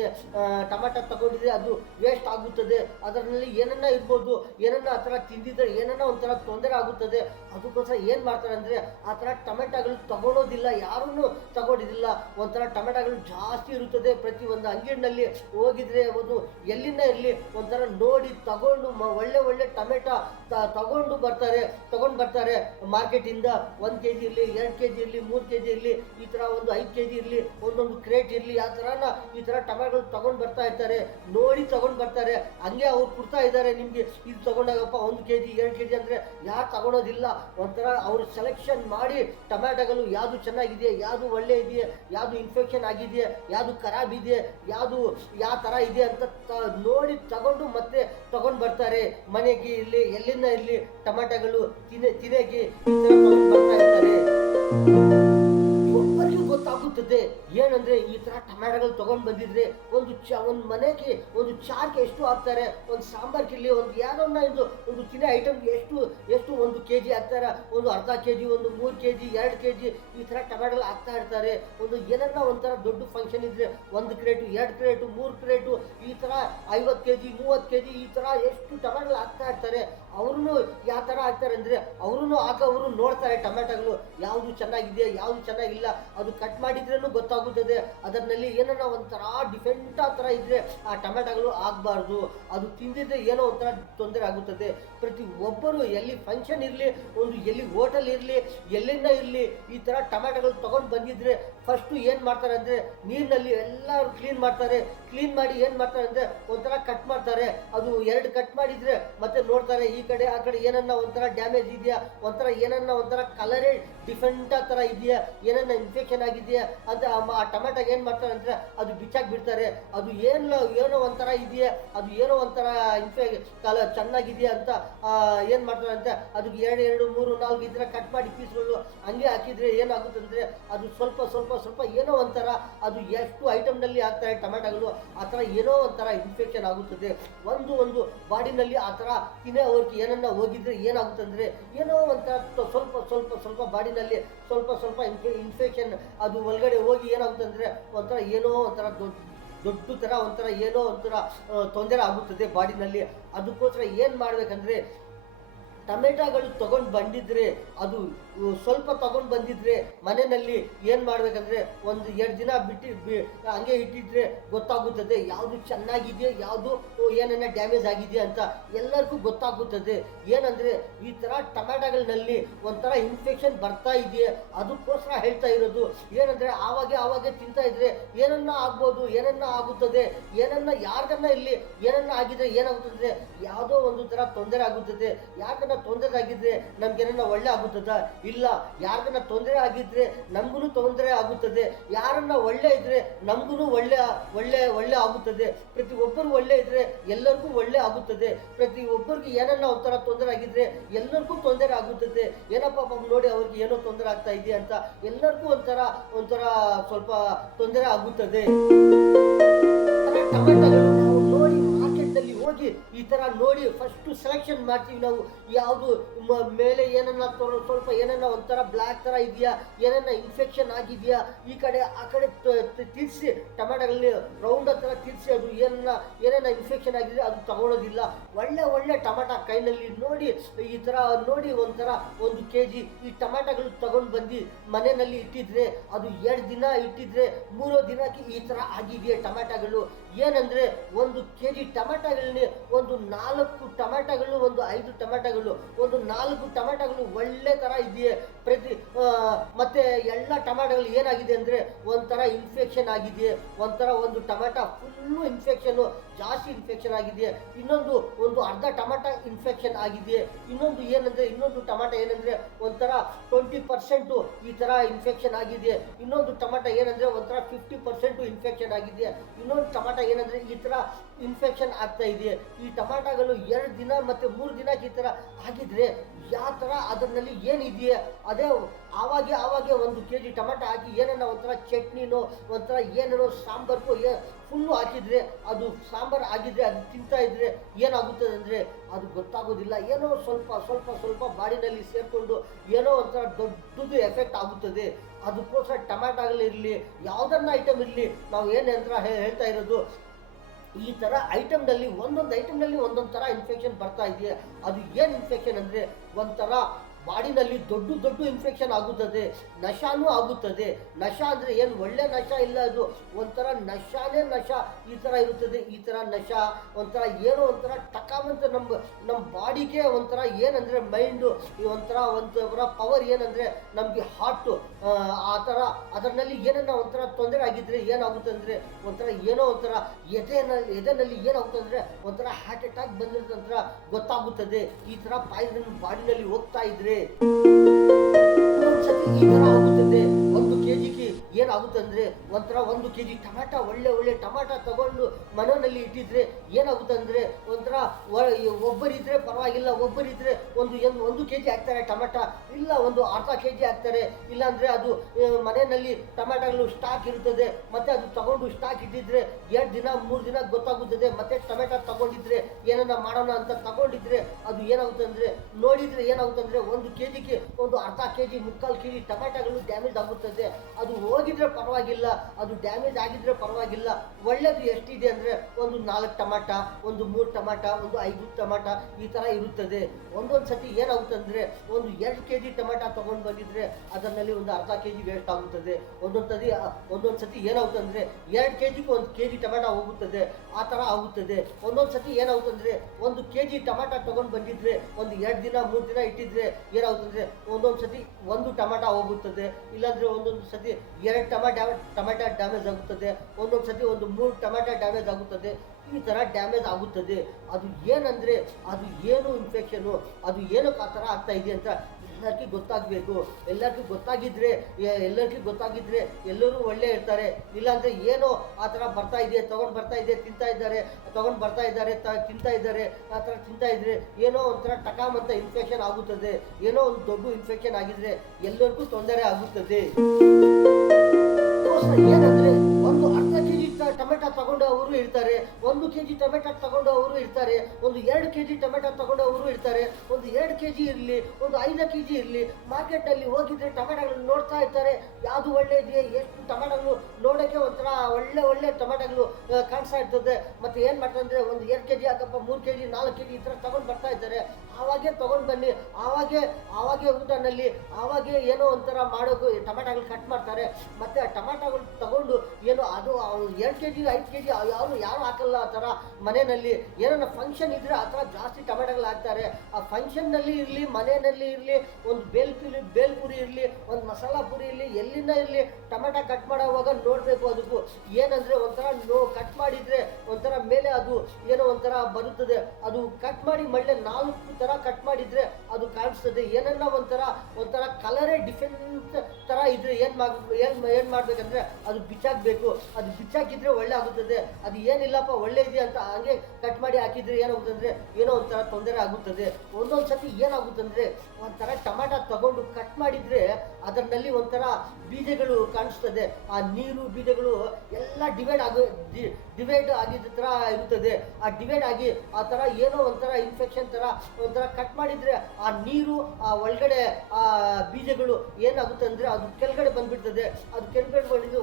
ಟೊಮ್ಯಾಟೊ ತಗೊಂಡಿದ್ರೆ ಅದು ವೇಸ್ಟ್ ಆಗುತ್ತದೆ. ಅದರಲ್ಲಿ ಏನನ್ನ ಇರ್ಬೋದು, ಏನನ್ನ ಆ ಥರ ತಿಂದಿದ್ರೆ ಏನನ್ನ ಒಂಥರ ತೊಂದರೆ ಆಗುತ್ತದೆ. ಅದಕ್ಕೋಸ್ಕರ ಏನು ಮಾಡ್ತಾರೆ ಅಂದರೆ ಆ ಥರ ಟೊಮೆಟೊಗಳು ತಗೊಳ್ಳೋದಿಲ್ಲ, ಯಾರೂ ತಗೊಳ್ಳೋದಿಲ್ಲ. ಒಂಥರ ಟೊಮೆಟೊಗಳು ಜಾಸ್ತಿ ಇರುತ್ತದೆ. ಪ್ರತಿಯೊಂದು ಅಂಗಡಿನಲ್ಲಿ ಹೋಗಿದ್ರೆ ಒಂದು ಎಲ್ಲಿಂದ ಇರಲಿ ಒಂಥರ ನೋಡಿ ತಗೊಂಡು ಒಳ್ಳೆ ಟೊಮೆಟೊ ತಗೊಂಡು ಬರ್ತಾರೆ ಮಾರ್ಕೆಟಿಂದ. 1 ಕೆಜಿ ಇರಲಿ, 2 ಕೆಜಿ ಇರಲಿ, 3 ಕೆಜಿ ಇರಲಿ, ಈ ಥರ ಒಂದು 5 ಕೆಜಿ ಇರಲಿ, ಒಂದೊಂದು ಕ್ರೇಟ್ ಇರಲಿ, ಆ ಥರನ ಈ ಥರ ಟೊಮೆಟೊಗಳು ತಗೊಂಡು ಬರ್ತಾ ಇರ್ತಾರೆ. ನೋಡಿ ತಗೊಂಡು ಬರ್ತಾರೆ. ಹಂಗೆ ಅವ್ರು ಕೊಡ್ತಾ ಇದ್ದಾರೆ ನಿಮಗೆ, ಇದು ತಗೊಂಡಾಗಪ್ಪ 1 ಕೆಜಿ 2 ಕೆಜಿ ಅಂದರೆ ಯಾರು ತಗೊಳೋದಿಲ್ಲ. ಒಂಥರ ಅವರು ಸೆಲೆಕ್ಷನ್ ಮಾಡಿ ಟೊಮ್ಯಾಟೊಗಳು ಯಾವುದು ಚೆನ್ನಾಗಿದೆ, ಯಾವುದು ಒಳ್ಳೆ ಇದೆಯಾ, ಯಾವುದು ಇನ್ಫೆಕ್ಷನ್ ಆಗಿದೆ, ಯಾವುದು ಖರಾಬ್ ಇದೆ, ಯಾವುದು ಯಾವ ಥರ ಇದೆ ಅಂತ ನೋಡಿ ತಗೊಂಡು ಮತ್ತೆ ತಗೊಂಡು ಬರ್ತಾರೆ ಮನೆಗೆ. ಇಲ್ಲಿ ಎಲ್ಲಿಂದ ಇರಲಿ ಟೊಮ್ಯಾಟೊಗಳು ತಿನ್ನಕ್ಕೆ ತಗೊಂಡು ಬರ್ತಾ ಇರ್ತಾರೆ. ಒಬ್ಬರಿಗೂ ಗೊತ್ತಾಗುತ್ತದೆ ಏನಂದ್ರೆ ಈ ತರ ಟೊಮ್ಯಾಟೊಗಳು ತಗೊಂಡ್ ಬಂದಿದ್ರೆ ಒಂದು ಮನೆಗೆ ಒಂದು ಚಾರ್ಗೆ ಎಷ್ಟು ಹಾಕ್ತಾರೆ, ಒಂದು ಸಾಂಬಾರ್ಗಿರ್ಲಿ, ಒಂದು ಯಾರನ್ನ ಒಂದು ತಿನ್ನೋ ಐಟಮ್ ಎಷ್ಟು 1 ಕೆಜಿ ಹಾಕ್ತಾರೆ, ಒಂದು ಅರ್ಧ ಕೆಜಿ, ಒಂದು 3 ಕೆಜಿ, 2 ಕೆಜಿ ಈ ತರ ಟೊಮ್ಯಾಟೊಗಳು ಹಾಕ್ತಾ ಇರ್ತಾರೆ. ಒಂದು ಏನನ್ನ ಒಂಥರ ದೊಡ್ಡ ಫಂಕ್ಷನ್ ಇದ್ರೆ 1 ಕ್ರೇಟು, 2 ಕ್ರೇಟು, 3 ಕ್ರೇಟು ಈ ತರ 50 ಕೆಜಿ, 30 ಕೆಜಿ ಈ ತರ ಎಷ್ಟು ಟೊಮ್ಯಾಟೊಗಳು ಹಾಕ್ತಾ ಇರ್ತಾರೆ. ಅವ್ರೂ ಯಾವ ಥರ ಆಗ್ತಾರೆ ಅಂದರೆ ಅವರು ನೋಡ್ತಾರೆ ಟೊಮ್ಯಾಟೊಗಳು ಯಾವುದು ಚೆನ್ನಾಗಿದೆ, ಯಾವುದು ಚೆನ್ನಾಗಿಲ್ಲ. ಅದು ಕಟ್ ಮಾಡಿದ್ರೂ ಗೊತ್ತಾಗುತ್ತದೆ. ಅದರಲ್ಲಿ ಏನನ್ನ ಒಂಥರ ಡಿಫೆಂಟ್ ಆ ಥರ ಇದ್ರೆ ಆ ಟೊಮ್ಯಾಟೊಗಳು ಆಗಬಾರ್ದು. ಅದು ತಿಂದಿದ್ರೆ ಏನೋ ಒಂಥರ ತೊಂದರೆ ಆಗುತ್ತದೆ. ಪ್ರತಿ ಒಬ್ಬರು ಎಲ್ಲಿ ಫಂಕ್ಷನ್ ಇರಲಿ, ಎಲ್ಲಿ ಹೋಟೆಲ್ ಇರಲಿ, ಎಲ್ಲಿಂದ ಇರಲಿ ಈ ಥರ ಟೊಮ್ಯಾಟೊಗಳು ತೊಗೊಂಡು ಬಂದಿದ್ರೆ ಫಸ್ಟು ಏನು ಮಾಡ್ತಾರೆ ಅಂದರೆ ನೀರಿನಲ್ಲಿ ಎಲ್ಲರೂ ಕ್ಲೀನ್ ಮಾಡ್ತಾರೆ. ಕ್ಲೀನ್ ಮಾಡಿ ಏನು ಮಾಡ್ತಾರೆ ಅಂದರೆ ಒಂಥರ ಕಟ್ ಮಾಡ್ತಾರೆ. ಅದು 2 ಕಟ್ ಮಾಡಿದರೆ ಮತ್ತೆ ನೋಡ್ತಾರೆ ಈ ಕಡೆ ಆ ಕಡೆ ಏನನ್ನ ಒಂಥರ ಡ್ಯಾಮೇಜ್ ಇದೆಯಾ, ಏನನ್ನ ಒಂಥರ ಕಲರೇ ಡಿಫೆಂಟ್ ಆ ಥರ ಇದೆಯಾ, ಏನನ್ನ ಇನ್ಫೆಕ್ಷನ್ ಆಗಿದೆಯಾ ಅಂತ ಆ ಟೊಮ್ಯಾಟೊಗೆ ಏನು ಮಾಡ್ತಾರೆ ಅಂದರೆ ಅದು ಬಿಚ್ಚಾಗಿ ಬಿಡ್ತಾರೆ. ಅದು ಏನೋ ಒಂಥರ ಇದೆಯಾ, ಅದು ಏನೋ ಒಂಥರ ಕಲರ್ ಚೆನ್ನಾಗಿದೆಯಾ ಅಂತ ಏನು ಮಾಡ್ತಾರೆ ಅಂತ ಅದಕ್ಕೆ 2, 3, 4 ಈ ಥರ ಕಟ್ ಮಾಡಿ ಪೀಸ್ಗಳು ಹಂಗೆ ಹಾಕಿದರೆ ಏನಾಗುತ್ತೆ ಅಂದರೆ ಅದು ಸ್ವಲ್ಪ ಏನೋ ಒಂಥರ ಅದು ಎಷ್ಟು ಐಟಮ್ನಲ್ಲಿ ಹಾಕ್ತಾರೆ ಟೊಮ್ಯಾಟೊಗಳು ಆ ಥರ ಏನೋ ಒಂಥರ ಇನ್ಫೆಕ್ಷನ್ ಆಗುತ್ತದೆ. ಒಂದು ಬಾಡಿನಲ್ಲಿ ಆ ಥರ ಅವ್ರಿಗೆ ಏನನ್ನ ಹೋಗಿದ್ರೆ ಏನಾಗುತ್ತೆ ಅಂದರೆ ಏನೋ ಒಂಥರ ಸ್ವಲ್ಪ ಬಾಡಿನಲ್ಲಿ ಸ್ವಲ್ಪ ಇನ್ಫೆಕ್ಷನ್ ಅದು ಒಳಗಡೆ ಹೋಗಿ ಏನಾಗುತ್ತೆ ಅಂದರೆ ಒಂಥರ ಏನೋ ಒಂಥರ ದೊಡ್ಡ ಥರ ಒಂಥರ ಏನೋ ಒಂಥರ ತೊಂದರೆ ಆಗುತ್ತದೆ ಬಾಡಿನಲ್ಲಿ. ಅದಕ್ಕೋಸ್ಕರ ಏನು ಮಾಡಬೇಕಂದ್ರೆ ಟೊಮೆಟೊಗಳು ತಗೊಂಡು ಬಂದಿದ್ರೆ ಅದು ಸ್ವಲ್ಪ ತಗೊಂಡು ಬಂದಿದ್ರೆ ಮನೆಯಲ್ಲಿ ಏನು ಮಾಡಬೇಕಂದ್ರೆ ಒಂದು 2 ದಿನ ಹಂಗೆ ಇಟ್ಟಿದ್ರೆ ಗೊತ್ತಾಗುತ್ತದೆ ಯಾವುದು ಚೆನ್ನಾಗಿದೆಯೋ ಯಾವುದು ಏನನ್ನ ಡ್ಯಾಮೇಜ್ ಆಗಿದೆಯಾ ಅಂತ ಎಲ್ಲರಿಗೂ ಗೊತ್ತಾಗುತ್ತದೆ. ಏನಂದ್ರೆ ಈ ತರ ಟೊಮ್ಯಾಟೋಗಳಲ್ಲಿ ಒಂಥರ ಇನ್ಫೆಕ್ಷನ್ ಬರ್ತಾ ಇದೆಯೇ ಅದಕ್ಕೋಸ್ಕರ ಹೇಳ್ತಾ ಇರೋದು. ಏನಂದ್ರೆ ಆವಾಗ ತಿಂತಾ ಇದ್ರೆ ಏನನ್ನ ಆಗ್ಬೋದು, ಏನನ್ನ ಆಗುತ್ತದೆ, ಏನನ್ನ ಯಾರಿಗನ್ನ ಇಲ್ಲಿ ಏನನ್ನ ಆಗಿದ್ರೆ ಏನಾಗುತ್ತದೆ, ಯಾವುದೋ ಒಂದು ತರ ತೊಂದರೆ ಆಗುತ್ತದೆ. ಯಾಕನ್ನ ತೊಂದರೆ ಆಗಿದ್ರೆ ನಮ್ಗೆ ಏನನ್ನ ಒಳ್ಳೆ ಆಗುತ್ತದ? ಇಲ್ಲ. ಯಾರಿಗನ್ನ ತೊಂದರೆ ಆಗಿದ್ರೆ ನಮ್ಗೂ ತೊಂದರೆ ಆಗುತ್ತದೆ. ಯಾರನ್ನ ಒಳ್ಳೆ ಇದ್ರೆ ನಮ್ಗೂ ಒಳ್ಳೆ ಆಗುತ್ತದೆ. ಪ್ರತಿ ಒಬ್ಬರು ಒಳ್ಳೆ ಇದ್ರೆ ಎಲ್ಲರಿಗೂ ಒಳ್ಳೆ ಆಗುತ್ತದೆ. ಪ್ರತಿ ಒಬ್ಬರಿಗೆ ಏನನ್ನ ಒಂಥರ ತೊಂದರೆ ಆಗಿದ್ರೆ ಎಲ್ಲರಿಗೂ ತೊಂದರೆ ಆಗುತ್ತದೆ. ಏನಪ್ಪ ನೋಡಿ ಅವ್ರಿಗೆ ಏನೋ ತೊಂದರೆ ಆಗ್ತಾ ಇದೆ ಅಂತ ಎಲ್ಲರಿಗೂ ಒಂಥರ ಸ್ವಲ್ಪ ತೊಂದರೆ ಆಗುತ್ತದೆ. ಟೊಮೆಟೊಗಳು ನಾವು ನೋಡಿ ಮಾರ್ಕೆಟ್ನಲ್ಲಿ ಹೋಗಿ ಈ ತರ ನೋಡಿ ಫಸ್ಟ್ ಸೆಲೆಕ್ಷನ್ ಮಾಡ್ತೀವಿ ನಾವು. ಯಾವುದು ಮೇಲೆ ಏನನ್ನ ಸ್ವಲ್ಪ ಏನನ್ನ ಒಂಥರ ಬ್ಲ್ಯಾಕ್ ತರ ಇದೆಯಾ, ಏನನ್ನ ಇನ್ಫೆಕ್ಷನ್ ಆಗಿದೆಯಾ, ಈ ಕಡೆ ಆ ಕಡೆ ತಿರ್ಸಿ ಟೊಮೆಟೊಗಳಲ್ಲಿ ರೌಂಡ್ ಹತ್ರ ತಿರ್ಸಿ ಅದು ಏನನ್ನ ಇನ್ಫೆಕ್ಷನ್ ಆಗಿದೆ ಅದು ತಗೊಳ್ಳೋದಿಲ್ಲ. ಒಳ್ಳೆ ಟೊಮೆಟೊ ಕೈನಲ್ಲಿ ನೋಡಿ ಈ ತರ ನೋಡಿ ಒಂಥರ 1 kg ಈ ಟೊಮೆಟೊಗಳು ತಗೊಂಡು ಬಂದು ಮನೆಯಲ್ಲಿ ಇಟ್ಟಿದ್ರೆ ಅದು 2 ದಿನ ಇಟ್ಟಿದ್ರೆ 3ನೇ ದಿನಕ್ಕೆ ಈ ತರ ಆಗಿದೆಯಾ ಟೊಮೆಟೊಗಳು. ಏನಂದ್ರೆ 1 kg ಟೊಮೆಟೊಗಳನ್ನ ಒಂದು 4 ಟೊಮೆಟೊಗಳು, ಒಂದು 5 ಟೊಮೆಟೊಗಳು, ಒಂದು 4 ಟೊಮೆಟೊಗಳು ಒಳ್ಳೆ ತರ ಇದೆಯೇ. ಮತ್ತೆ ಎಲ್ಲ ಟೊಮೆಟೊಗಳು ಏನಾಗಿದೆ ಅಂದ್ರೆ ಒಂಥರ ಇನ್ಫೆಕ್ಷನ್ ಆಗಿದೆ. ಒಂದು ಟೊಮೆಟೊ ಫುಲ್ಲು ಇನ್ಫೆಕ್ಷನ್, ಜಾಸ್ತಿ ಇನ್ಫೆಕ್ಷನ್ ಆಗಿದೆ. ಒಂದು ಅರ್ಧ ಟೊಮೆಟೊ ಇನ್ಫೆಕ್ಷನ್ ಆಗಿದೆ. ಇನ್ನೊಂದು ಟೊಮೆಟೊ ಏನಂದ್ರೆ ಒಂಥರ 20% ಈ ತರ ಇನ್ಫೆಕ್ಷನ್ ಆಗಿದೆ. ಇನ್ನೊಂದು ಟೊಮೆಟೊ ಏನಂದ್ರೆ ಒಂಥರ 50% ಇನ್ಫೆಕ್ಷನ್ ಆಗಿದೆ. ಇನ್ನೊಂದು ಟೊಮೆಟೊ ಏನಂದ್ರೆ ಈ ತರ ಇನ್ಫೆಕ್ಷನ್ ಆಗ್ತಾ ಇದೆ. ಈ ಟೊಮೆಟೊಗಳು 2 ದಿನ ಮತ್ತೆ 3 ದಿನಕ್ಕೆ ಈ ತರ ಆಗಿದ್ರೆ ಯಾವ ತರ ಅದರಲ್ಲಿ ಏನಿದೆಯೇ ಅದೇ ಆವಾಗೆ 1 kg ಟೊಮೆಟೊ ಹಾಕಿ ಏನನ್ನ ಒಂಥರ ಚಟ್ನಿನೋ ಒಂಥರ ಏನೇನೋ ಸಾಂಬಾರ್ಗೋ ಫುಲ್ಲು ಹಾಕಿದ್ರೆ ಅದು ಸಾಂಬಾರು ಆಗಿದ್ರೆ ಅದು ತಿಂತಾ ಇದ್ರೆ ಏನಾಗುತ್ತದೆ ಅಂದರೆ ಅದು ಗೊತ್ತಾಗೋದಿಲ್ಲ. ಏನೋ ಸ್ವಲ್ಪ ಬಾಡಿನಲ್ಲಿ ಸೇರಿಕೊಂಡು ಏನೋ ಒಂಥರ ದೊಡ್ಡದು ಎಫೆಕ್ಟ್ ಆಗುತ್ತದೆ. ಅದಕ್ಕೋಸ್ಕರ ಟೊಮೆಟೊಗಳಿರಲಿ ಯಾವುದನ್ನ ಐಟಮ್ ಇರಲಿ ನಾವು ಏನಂತ ಹೇಳ್ತಾ ಇರೋದು, ಈ ಥರ ಐಟಮ್ನಲ್ಲಿ ಒಂದೊಂದು ಥರ ಇನ್ಫೆಕ್ಷನ್ ಬರ್ತಾ ಇದೆಯಾ. ಅದು ಏನು ಇನ್ಫೆಕ್ಷನ್ ಅಂದರೆ ಒಂಥರ ಬಾಡಿನಲ್ಲಿ ದೊಡ್ಡ ಇನ್ಫೆಕ್ಷನ್ ಆಗುತ್ತದೆ, ನಶಾನೂ ಆಗುತ್ತದೆ. ನಶ ಅಂದರೆ ಏನು ಒಳ್ಳೆ ನಶ ಇಲ್ಲ, ಅದು ಒಂಥರ ನಶಾನೇ ನಶ ಈ ಥರ ಇರುತ್ತದೆ. ಈ ಥರ ನಶ ಒಂಥರ ಏನೋ ಒಂಥರ ಟಕಾಮಂತ ನಮ್ಮ ಬಾಡಿಗೆ ಒಂಥರ ಏನಂದರೆ ಮೈಂಡು ಒಂಥರ ಪವರ್ ಏನಂದರೆ ನಮಗೆ ಹಾರ್ಟು ಆ ಥರ ಅದರಲ್ಲಿ ಏನನ್ನ ಒಂಥರ ತೊಂದರೆ ಆಗಿದ್ರೆ ಏನಾಗುತ್ತೆ ಅಂದರೆ ಒಂಥರ ಏನೋ ಒಂಥರ ಎದೆನಲ್ಲಿ ಏನಾಗುತ್ತೆ ಅಂದರೆ ಒಂಥರ ಹಾರ್ಟ್ ಅಟ್ಯಾಕ್ ಬಂದಿರೋ ನಂತರ ಗೊತ್ತಾಗುತ್ತದೆ. ಈ ಥರ ಪಾಯ್ಸನ್ ಬಾಡಿನಲ್ಲಿ ಹೋಗ್ತಾ ಇದ್ರೆ ಒಂದೊಂದ್ಸತಿ ಈ ತರ ಆಗುತ್ತದೆ. 1 kgಗೆ ಏನಾಗುತ್ತೆ ಅಂದ್ರೆ ಒಂಥರ 1 kg ಟೊಮೆಟೊ ಒಳ್ಳೆ ಟೊಮೆಟೊ ತಗೊಂಡು ಮನೆಯಲ್ಲಿ ಇಟ್ಟಿದ್ರೆ ಏನಾಗುತ್ತೆ ಅಂದ್ರೆ ಒಂಥರ ಒಬ್ಬರಿದ್ರೆ ಪರವಾಗಿಲ್ಲ, ಒಬ್ಬರಿದ್ರೆ ಒಂದು kg ಹಾಕ್ತಾರೆ ಟೊಮೆಟೊ, ಇಲ್ಲ ಒಂದು ಅರ್ಧ kg ಹಾಕ್ತಾರೆ. ಇಲ್ಲಾಂದ್ರೆ ಅದು ಮನೆಯಲ್ಲಿ ಟೊಮೆಟೊಗಳು ಸ್ಟಾಕ್ ಇರುತ್ತದೆ, ಮತ್ತೆ ಅದು ತಗೊಂಡು ಸ್ಟಾಕ್ ಇಟ್ಟಿದ್ರೆ 2 ದಿನ 3 ದಿನ ಗೊತ್ತಾಗುತ್ತದೆ. ಮತ್ತೆ ಟೊಮೆಟೊ ತಗೊಂಡಿದ್ರೆ ಏನನ್ನ ಮಾಡೋಣ ಅಂತ ತಗೊಂಡಿದ್ರೆ ಅದು ಏನಾಗುತ್ತೆ ಅಂದ್ರೆ ನೋಡಿದ್ರೆ ಏನಾಗುತ್ತೆ ಅಂದ್ರೆ 1 kgಗೆ ಒಂದು ಅರ್ಧ kg 3/4 kg ಟೊಮೆಟೊಗಳು ಡ್ಯಾಮೇಜ್ ಆಗುತ್ತದೆ. ಅದು ಹೋಗಿದ್ರೆ ಪರವಾಗಿಲ್ಲ, ಅದು ಡ್ಯಾಮೇಜ್ ಆಗಿದ್ರೆ ಪರವಾಗಿಲ್ಲ. ಒಳ್ಳೇದು ಎಷ್ಟಿದೆ ಅಂದ್ರೆ ಒಂದು 4 ಟೊಮೆಟೊ, ಒಂದು 3 ಟೊಮೆಟೊ, ಒಂದು 5 ಟೊಮೆಟೊ ಈ ತರ ಇರುತ್ತದೆ. ಒಂದೊಂದ್ಸತಿ ಏನಾಗುತ್ತೆ ಅಂದ್ರೆ ಒಂದು 2 kg ಟೊಮೆಟೊ ತಗೊಂಡು ಬಂದಿದ್ರೆ ಅದರಲ್ಲಿ ಒಂದು ಅರ್ಧ kg ವೇಸ್ಟ್ ಆಗುತ್ತದೆ. ಒಂದೊಂದ್ಸತಿ ಏನಾಗುತ್ತೆ ಅಂದ್ರೆ 2 kgಗೆ 1 kg ಟೊಮೆಟೊ ಹೋಗುತ್ತದೆ, ಆ ತರ ಆಗುತ್ತದೆ. ಒಂದೊಂದ್ಸತಿ ಏನಾಗುತ್ತೆ ಅಂದ್ರೆ 1 kg ಟೊಮೆಟೊ ತಗೊಂಡು ಬಂದಿದ್ರೆ ಒಂದು 2 ದಿನ 3 ದಿನ ಇಟ್ಟಿದ್ರೆ ಏನಾಗುತ್ತದೆ, ಒಂದೊಂದ್ಸತಿ 1 ಟೊಮೆಟೊ ಹೋಗುತ್ತದೆ, ಇಲ್ಲಾಂದ್ರೆ ಒಂದೊಂದು ಸತಿ 2 ಟೊಮೆಟೊ ಡ್ಯಾಮೇಜ್ ಆಗುತ್ತದೆ, ಒಂದೊಂದು ಸತಿ 3 ಟೊಮೆಟೊ ಡ್ಯಾಮೇಜ್ ಆಗುತ್ತದೆ. ಈ ಥರ ಡ್ಯಾಮೇಜ್ ಆಗುತ್ತದೆ. ಅದು ಏನಂದರೆ ಅದು ಏನು ಇನ್ಫೆಕ್ಷನು, ಅದು ಏನಕ್ಕೆ ಆ ಥರ ಆಗ್ತಾ ಇದೆ ಅಂತ ಎಲ್ಲರಿಗೂ ಗೊತ್ತಾಗಬೇಕು. ಎಲ್ಲರಿಗೂ ಗೊತ್ತಾಗಿದ್ರೆ ಎಲ್ಲರೂ ಒಳ್ಳೆ ಇರ್ತಾರೆ. ಇಲ್ಲಾಂದರೆ ಏನೋ ಆ ಥರ ಬರ್ತಾ ಇದೆ, ತಿಂತಾ ಇದ್ದಾರೆ ಆ ಥರ ತಿಂತಾ ಇದ್ರೆ ಏನೋ ಒಂಥರ ಟಕಾಮಂತ ಇನ್ಫೆಕ್ಷನ್ ಆಗುತ್ತದೆ. ಏನೋ ಒಂದು ದೊಡ್ಡ ಇನ್ಫೆಕ್ಷನ್ ಆಗಿದ್ರೆ ಎಲ್ಲರಿಗೂ ತೊಂದರೆ ಆಗುತ್ತದೆ. ಏನಂದರೆ ಒಂದು ಅರ್ಧ kg ಟೊಮೆಟೊ ತಗೊಂಡು ಅವರು ಇರ್ತಾರೆ, 1 kg ಟೊಮೆಟೊ ತಗೊಂಡು ಅವರು ಇರ್ತಾರೆ, ಒಂದು 2 kg ಟೊಮೆಟೊ ತಗೊಂಡು ಅವರು ಇರ್ತಾರೆ, ಒಂದು 2 kg ಇರಲಿ, ಒಂದು 5 kg ಇರಲಿ. ಮಾರ್ಕೆಟ್ನಲ್ಲಿ ಹೋಗಿದ್ರೆ ಟೊಮೆಟೊಗಳನ್ನು ನೋಡ್ತಾ ಇರ್ತಾರೆ, ಯಾವುದು ಒಳ್ಳೆ ಇದೆಯೇ, ಎಷ್ಟು ಟೊಮೆಟೊಗಳು ನೋಡೋಕ್ಕೆ ಒಂಥರ ಒಳ್ಳೆ ಟೊಮೆಟೊಗಳು ಕಾಣಿಸ್ತಾ ಇರ್ತದೆ. ಮತ್ತು ಏನು ಮಾಡ್ತಾರೆ ಅಂದರೆ ಒಂದು 2 kg ಹಾಕಪ್ಪ, 3 kg 4 kg ಈ ಥರ ತಗೊಂಡು ಬರ್ತಾ ಇದ್ದಾರೆ. ಆವಾಗೇ ತೊಗೊಂಡು ಬನ್ನಿ, ಆವಾಗೇ ಊಟನಲ್ಲಿ ಆವಾಗೇ ಏನೋ ಒಂಥರ ಮಾಡೋದು ಟೊಮೆಟೊಗಳು ಕಟ್ ಮಾಡ್ತಾರೆ. ಮತ್ತು ಆ ಟೊಮೆಟೊಗಳು ತಗೊಂಡು ಏನೋ ಅದು 2 kg 5 kg ಯಾರು ಹಾಕಲ್ಲ ಆ ಥರ. ಮನೆಯಲ್ಲಿ ಏನೋ ಫಂಕ್ಷನ್ ಇದ್ದರೆ ಆ ಥರ ಜಾಸ್ತಿ ಟೊಮೆಟೊಗಳು ಹಾಕ್ತಾರೆ. ಆ ಫಂಕ್ಷನ್ನಲ್ಲಿ ಇರಲಿ, ಮನೆಯಲ್ಲಿ ಇರಲಿ, ಒಂದು ಬೇಲ್ಪುರಿ ಇರಲಿ, ಒಂದು ಮಸಾಲ ಪುರಿ ಇರಲಿ, ಎಲ್ಲಿಂದ ಇರಲಿ ಟೊಮೆಟೊ ಕಟ್ ಮಾಡೋವಾಗ ನೋಡಬೇಕು. ಅದಕ್ಕೂ ಏನಂದರೆ ಒಂಥರ ಕಟ್ ಮಾಡಿದರೆ ಒಂಥರ ಮೇಲೆ ಅದು ಏನೋ ಒಂಥರ ಬರುತ್ತದೆ. ಅದು ಕಟ್ ಮಾಡಿ ಮಳ್ಳೆ 4 ಥರ ಕಟ್ ಮಾಡಿದರೆ ಅದು ಕಾಣಿಸ್ತದೆ. ಏನನ್ನ ಒಂಥರ ಕಲರೇ ಡಿಫ್ರೆಂಟ್ ಥರ ಇದ್ರೆ ಏನು ಮಾಡಬೇಕಂದ್ರೆ ಅದು ಬಿಚ್ಚಾಕಬೇಕು. ಅದು ಬಿಚ್ಚಾಕಿದ್ರೆ ಒಳ್ಳೆ ಆಗುತ್ತದೆ. ಅದು ಏನಿಲ್ಲಪ್ಪ ಒಳ್ಳೆ ಇದೆ ಅಂತ ಹಂಗೆ ಕಟ್ ಮಾಡಿ ಹಾಕಿದ್ರೆ ಏನಾಗುತ್ತಂದರೆ ಏನೋ ಒಂಥರ ತೊಂದರೆ ಆಗುತ್ತದೆ. ಒಂದೊಂದು ಸತಿ ಏನಾಗುತ್ತಂದರೆ ಒಂಥರ ಟೊಮೆಟೊ ತಗೊಂಡು ಕಟ್ ಮಾಡಿದರೆ ಅದರಲ್ಲಿ ಒಂಥರ ಬೀಜಗಳು ಕಾಣಿಸ್ತದೆ. ಆ ನೀರು ಬೀಜಗಳು ಎಲ್ಲ ಡಿವೈಡ್ ಆಗಿದ್ದ ಥರ ಇರುತ್ತದೆ. ಆ ಡಿವೈಡ್ ಆಗಿ ಆ ಥರ ಏನೋ ಒಂಥರ ಇನ್ಫೆಕ್ಷನ್ ಥರ ಒಂಥರ ಕಟ್ ಮಾಡಿದರೆ ಆ ನೀರು ಆ ಒಳಗಡೆ ಆ ಬೀಜಗಳು ಏನಾಗುತ್ತೆ ಅಂದರೆ ಅದು ಕೆಳಗಡೆ ಬಂದುಬಿಡ್ತದೆ. ಅದು ಕೆಳಗಡೆ ಬಂದಿದ್ದು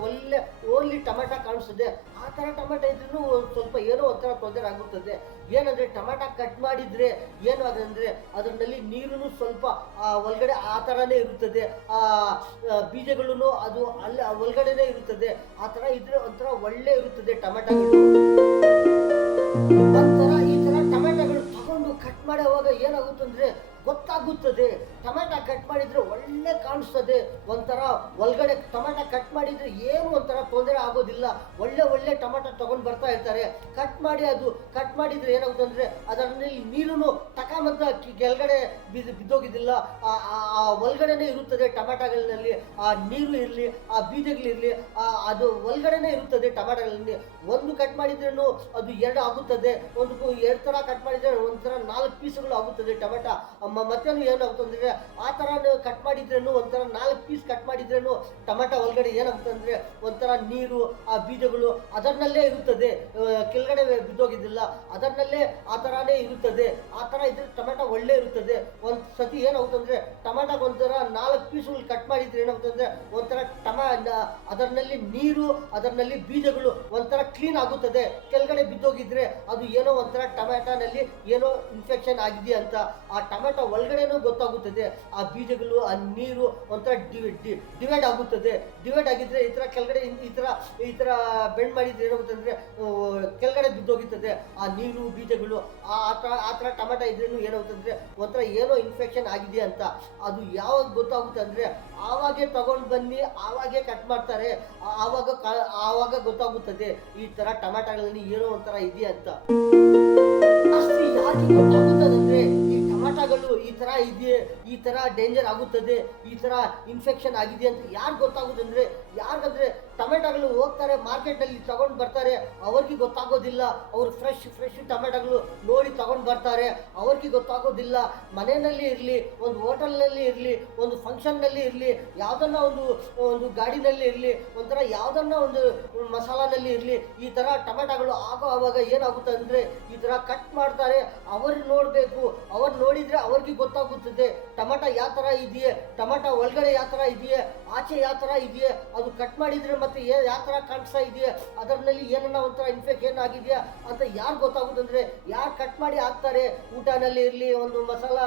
ಓನ್ಲಿ ಟೊಮೆಟೊ ಕಾಣಿಸ್ತದೆ. ಆ ಥರ ಟೊಮೆಟೊ ಇದ್ರೂ ಸ್ವಲ್ಪ ಏನೋ ಒಂಥರ ತೊಂದರೆ ಆಗುತ್ತದೆ. ಏನಂದರೆ ಟೊಮೆಟೊ ಕಟ್ ಮಾಡಿದರೆ ಏನು ಅದಂದರೆ ಅದರಲ್ಲಿ ನೀರು ಸ್ವಲ್ಪ ಒಳಗಡೆ ಆ ಥರನೇ ಇರುತ್ತದೆ. ಆ ಬೀಜಗಳು ಅದು ಅಲ್ಲಿ ಒಳಗಡೆನೇ ಇರುತ್ತದೆ. ಆ ಥರ ಇದ್ರೆ ಒಂಥರ ಒಳ್ಳೆ ಇರುತ್ತದೆ ಟೊಮೆಟೊಗಳು. ಒಂಥರ ಈ ಥರ ಟೊಮೆಟೊಗಳು ತಗೊಂಡು ಕಟ್ ಮಾಡುವಾಗ ಏನಾಗುತ್ತಂದರೆ ಗೊತ್ತಾಗುತ್ತದೆ. ಟೊಮೆಟೊ ಕಟ್ ಮಾಡಿದರೆ ಒಳ್ಳೆ ಕಾಣಿಸ್ತದೆ. ಒಂಥರ ಒಳಗಡೆ ಟೊಮೆಟೊ ಕಟ್ ಮಾಡಿದರೆ ಏನು ಒಂಥರ ತೊಂದರೆ ಆಗೋದಿಲ್ಲ. ಒಳ್ಳೆ ಟೊಮೆಟೊ ತೊಗೊಂಡು ಬರ್ತಾ ಇರ್ತಾರೆ. ಕಟ್ ಮಾಡಿದರೆ ಏನಾಗುತ್ತೆ ಅಂದರೆ ಅದರಲ್ಲಿ ನೀರು ಟಕಾಮಂತ ಕೆಳಗಡೆ ಬಿದ್ದೋಗಿದ್ದಿಲ್ಲ. ಆ ಒಳಗಡೆನೇ ಇರುತ್ತದೆ ಟೊಮೆಟೊಗಳಲ್ಲಿ. ಆ ನೀರು ಇರಲಿ, ಆ ಬೀಜಗಳಿರಲಿ, ಅದು ಒಳಗಡೆನೇ ಇರುತ್ತದೆ ಟೊಮೆಟೊಗಳಲ್ಲಿ. ಒಂದು ಕಟ್ ಮಾಡಿದ್ರೂ ಅದು 2 ಆಗುತ್ತದೆ. ಒಂದು 2 ಥರ ಕಟ್ ಮಾಡಿದರೆ ಒಂಥರ 4 ಪೀಸ್ಗಳು ಆಗುತ್ತದೆ ಟೊಮೆಟೊ. ಮತ್ತೇನು ಏನಾಗುತ್ತೆ ಅಂದರೆ ಆ ಥರ ಕಟ್ ಮಾಡಿದ್ರೇನು ಒಂಥರ 4 ಪೀಸ್ ಕಟ್ ಮಾಡಿದ್ರೇನು ಟೊಮೆಟೊ ಒಳಗಡೆ ಏನಾಗುತ್ತೆ ಅಂದರೆ ಒಂಥರ ನೀರು ಆ ಬೀಜಗಳು ಅದರಲ್ಲೇ ಇರುತ್ತದೆ. ಕೆಳಗಡೆ ಬಿದ್ದೋಗಿದ್ದಿಲ್ಲ, ಅದರಲ್ಲೇ ಆ ಥರನೇ ಇರುತ್ತದೆ. ಆ ಥರ ಇದ್ರೆ ಟೊಮೆಟೊ ಒಳ್ಳೆ ಇರುತ್ತದೆ. ಒಂದು ಸತಿ ಏನಾಗುತ್ತೆ ಅಂದರೆ ಟೊಮೆಟೊ ಒಂಥರ 4 ಪೀಸ್ಗಳು ಕಟ್ ಮಾಡಿದ್ರೆ ಏನಾಗುತ್ತೆ ಅಂದರೆ ಒಂಥರ ಅದರಲ್ಲಿ ನೀರು ಅದರಲ್ಲಿ ಬೀಜಗಳು ಒಂಥರ ಕ್ಲೀನ್ ಆಗುತ್ತದೆ. ಕೆಳಗಡೆ ಬಿದ್ದೋಗಿದ್ರೆ ಅದು ಏನೋ ಒಂಥರ ಟೊಮೆಟೊನಲ್ಲಿ ಏನೋ ಇನ್ಫೆಕ್ಷನ್ ಆಗಿದೆ ಅಂತ ಆ ಟೊಮೆಟೊ ಒಳಗಡೆನೂ ಗೊತ್ತಾಗುತ್ತದೆ. ಆ ಬೀಜಗಳು ಆ ನೀರು ಒಂಥರ ಡಿವೈಡ್ ಆಗುತ್ತದೆ. ಡಿವೈಡ್ ಆಗಿದ್ರೆ ಈ ಥರ ಕೆಳಗಡೆ ಈ ಥರ ಬೆಂಡ್ ಮಾಡಿದ್ರೆ ಏನಾಗುತ್ತೆ ಅಂದರೆ ಕೆಳಗಡೆ ಬಿದ್ದೋಗುತ್ತದೆ ಆ ನೀರು ಬೀಜಗಳು. ಆ ಥರ ಟೊಮೆಟೊ ಇದ್ರೇನು ಏನಾಗುತ್ತೆ ಅಂದರೆ ಒಂಥರ ಏನೋ ಇನ್ಫೆಕ್ಷನ್ ಆಗಿದೆ ಅಂತ ಅದು ಯಾವಾಗ ಗೊತ್ತಾಗುತ್ತೆ ಅಂದರೆ ಆವಾಗೇ ತಗೊಂಡು ಬನ್ನಿ, ಆವಾಗೇ ಕಟ್ ಮಾಡ್ತಾರೆ. ಆವಾಗ ಗೊತ್ತಾಗುತ್ತದೆ ಈ ಥರ ಟೊಮೆಟೊಗಳಲ್ಲಿ ಏನೋ ಒಂಥರ ಇದೆ ಅಂತ. ಅಷ್ಟು ಯಾಕೆ ಗೊತ್ತಾಗುತ್ತದಂದ್ರೆ ಈ ಟೊಮೆಟೊಗಳು ಈ ಥರ ಇದೆ, ಈ ಥರ ಡೇಂಜರ್ ಆಗುತ್ತದೆ, ಈ ಥರ ಇನ್ಫೆಕ್ಷನ್ ಆಗಿದೆ ಅಂತ ಯಾರು ಗೊತ್ತಾಗುದಂದ್ರೆ ಯಾರಿಗಂದ್ರೆ ಟೊಮೆಟೊಗಳು ಹೋಗ್ತಾರೆ ಮಾರ್ಕೆಟಲ್ಲಿ ತಗೊಂಡು ಬರ್ತಾರೆ, ಅವ್ರಿಗೆ ಗೊತ್ತಾಗೋದಿಲ್ಲ. ಅವರು ಫ್ರೆಶ್ ಟೊಮೆಟೊಗಳು ನೋಡಿ ತಗೊಂಡು ಬರ್ತಾರೆ, ಅವ್ರಿಗೆ ಗೊತ್ತಾಗೋದಿಲ್ಲ. ಮನೆಯಲ್ಲಿ ಇರಲಿ, ಒಂದು ಹೋಟೆಲ್ನಲ್ಲಿ ಇರಲಿ, ಒಂದು ಫಂಕ್ಷನ್ನಲ್ಲಿ ಇರಲಿ, ಯಾವುದನ್ನ ಒಂದು ಗಾಡಿನಲ್ಲಿ ಇರಲಿ, ಒಂಥರ ಯಾವುದನ್ನ ಒಂದು ಮಸಾಲಾನಲ್ಲಿ ಇರಲಿ, ಈ ಥರ ಟೊಮೆಟೊಗಳು ಆವಾಗ ಏನಾಗುತ್ತೆ ಅಂದರೆ ಈ ಥರ ಕಟ್ ಮಾಡ್ತಾರೆ. ಅವರು ನೋಡಬೇಕು, ಅವ್ರು ನೋಡಿದರೆ ಅವ್ರಿಗೆ ಗೊತ್ತಾಗುತ್ತದೆ ಟೊಮೆಟೊ ಯಾವ ಥರ ಇದೆಯೇ, ಟೊಮೆಟೊ ಒಳಗಡೆ ಯಾವ ಥರ ಇದೆಯೇ, ಆಚೆ ಯಾವ ಥರ ಇದೆಯೇ, ಅದು ಕಟ್ ಮಾಡಿದರೆ ಮತ್ತೆ ಯಾವ ಥರ ಕಾಣಿಸ್ತಾ ಇದೆಯಾ, ಅದರಲ್ಲಿ ಏನನ್ನ ಒಂಥರ ಇನ್ಫೆಕ್ಷನ್ ಆಗಿದೆಯಾ ಅಂತ ಯಾರು ಗೊತ್ತಾಗುತ್ತಂದರೆ ಯಾರು ಕಟ್ ಮಾಡಿ ಹಾಕ್ತಾರೆ. ಊಟನಲ್ಲಿ ಇರಲಿ, ಒಂದು ಮಸಾಲ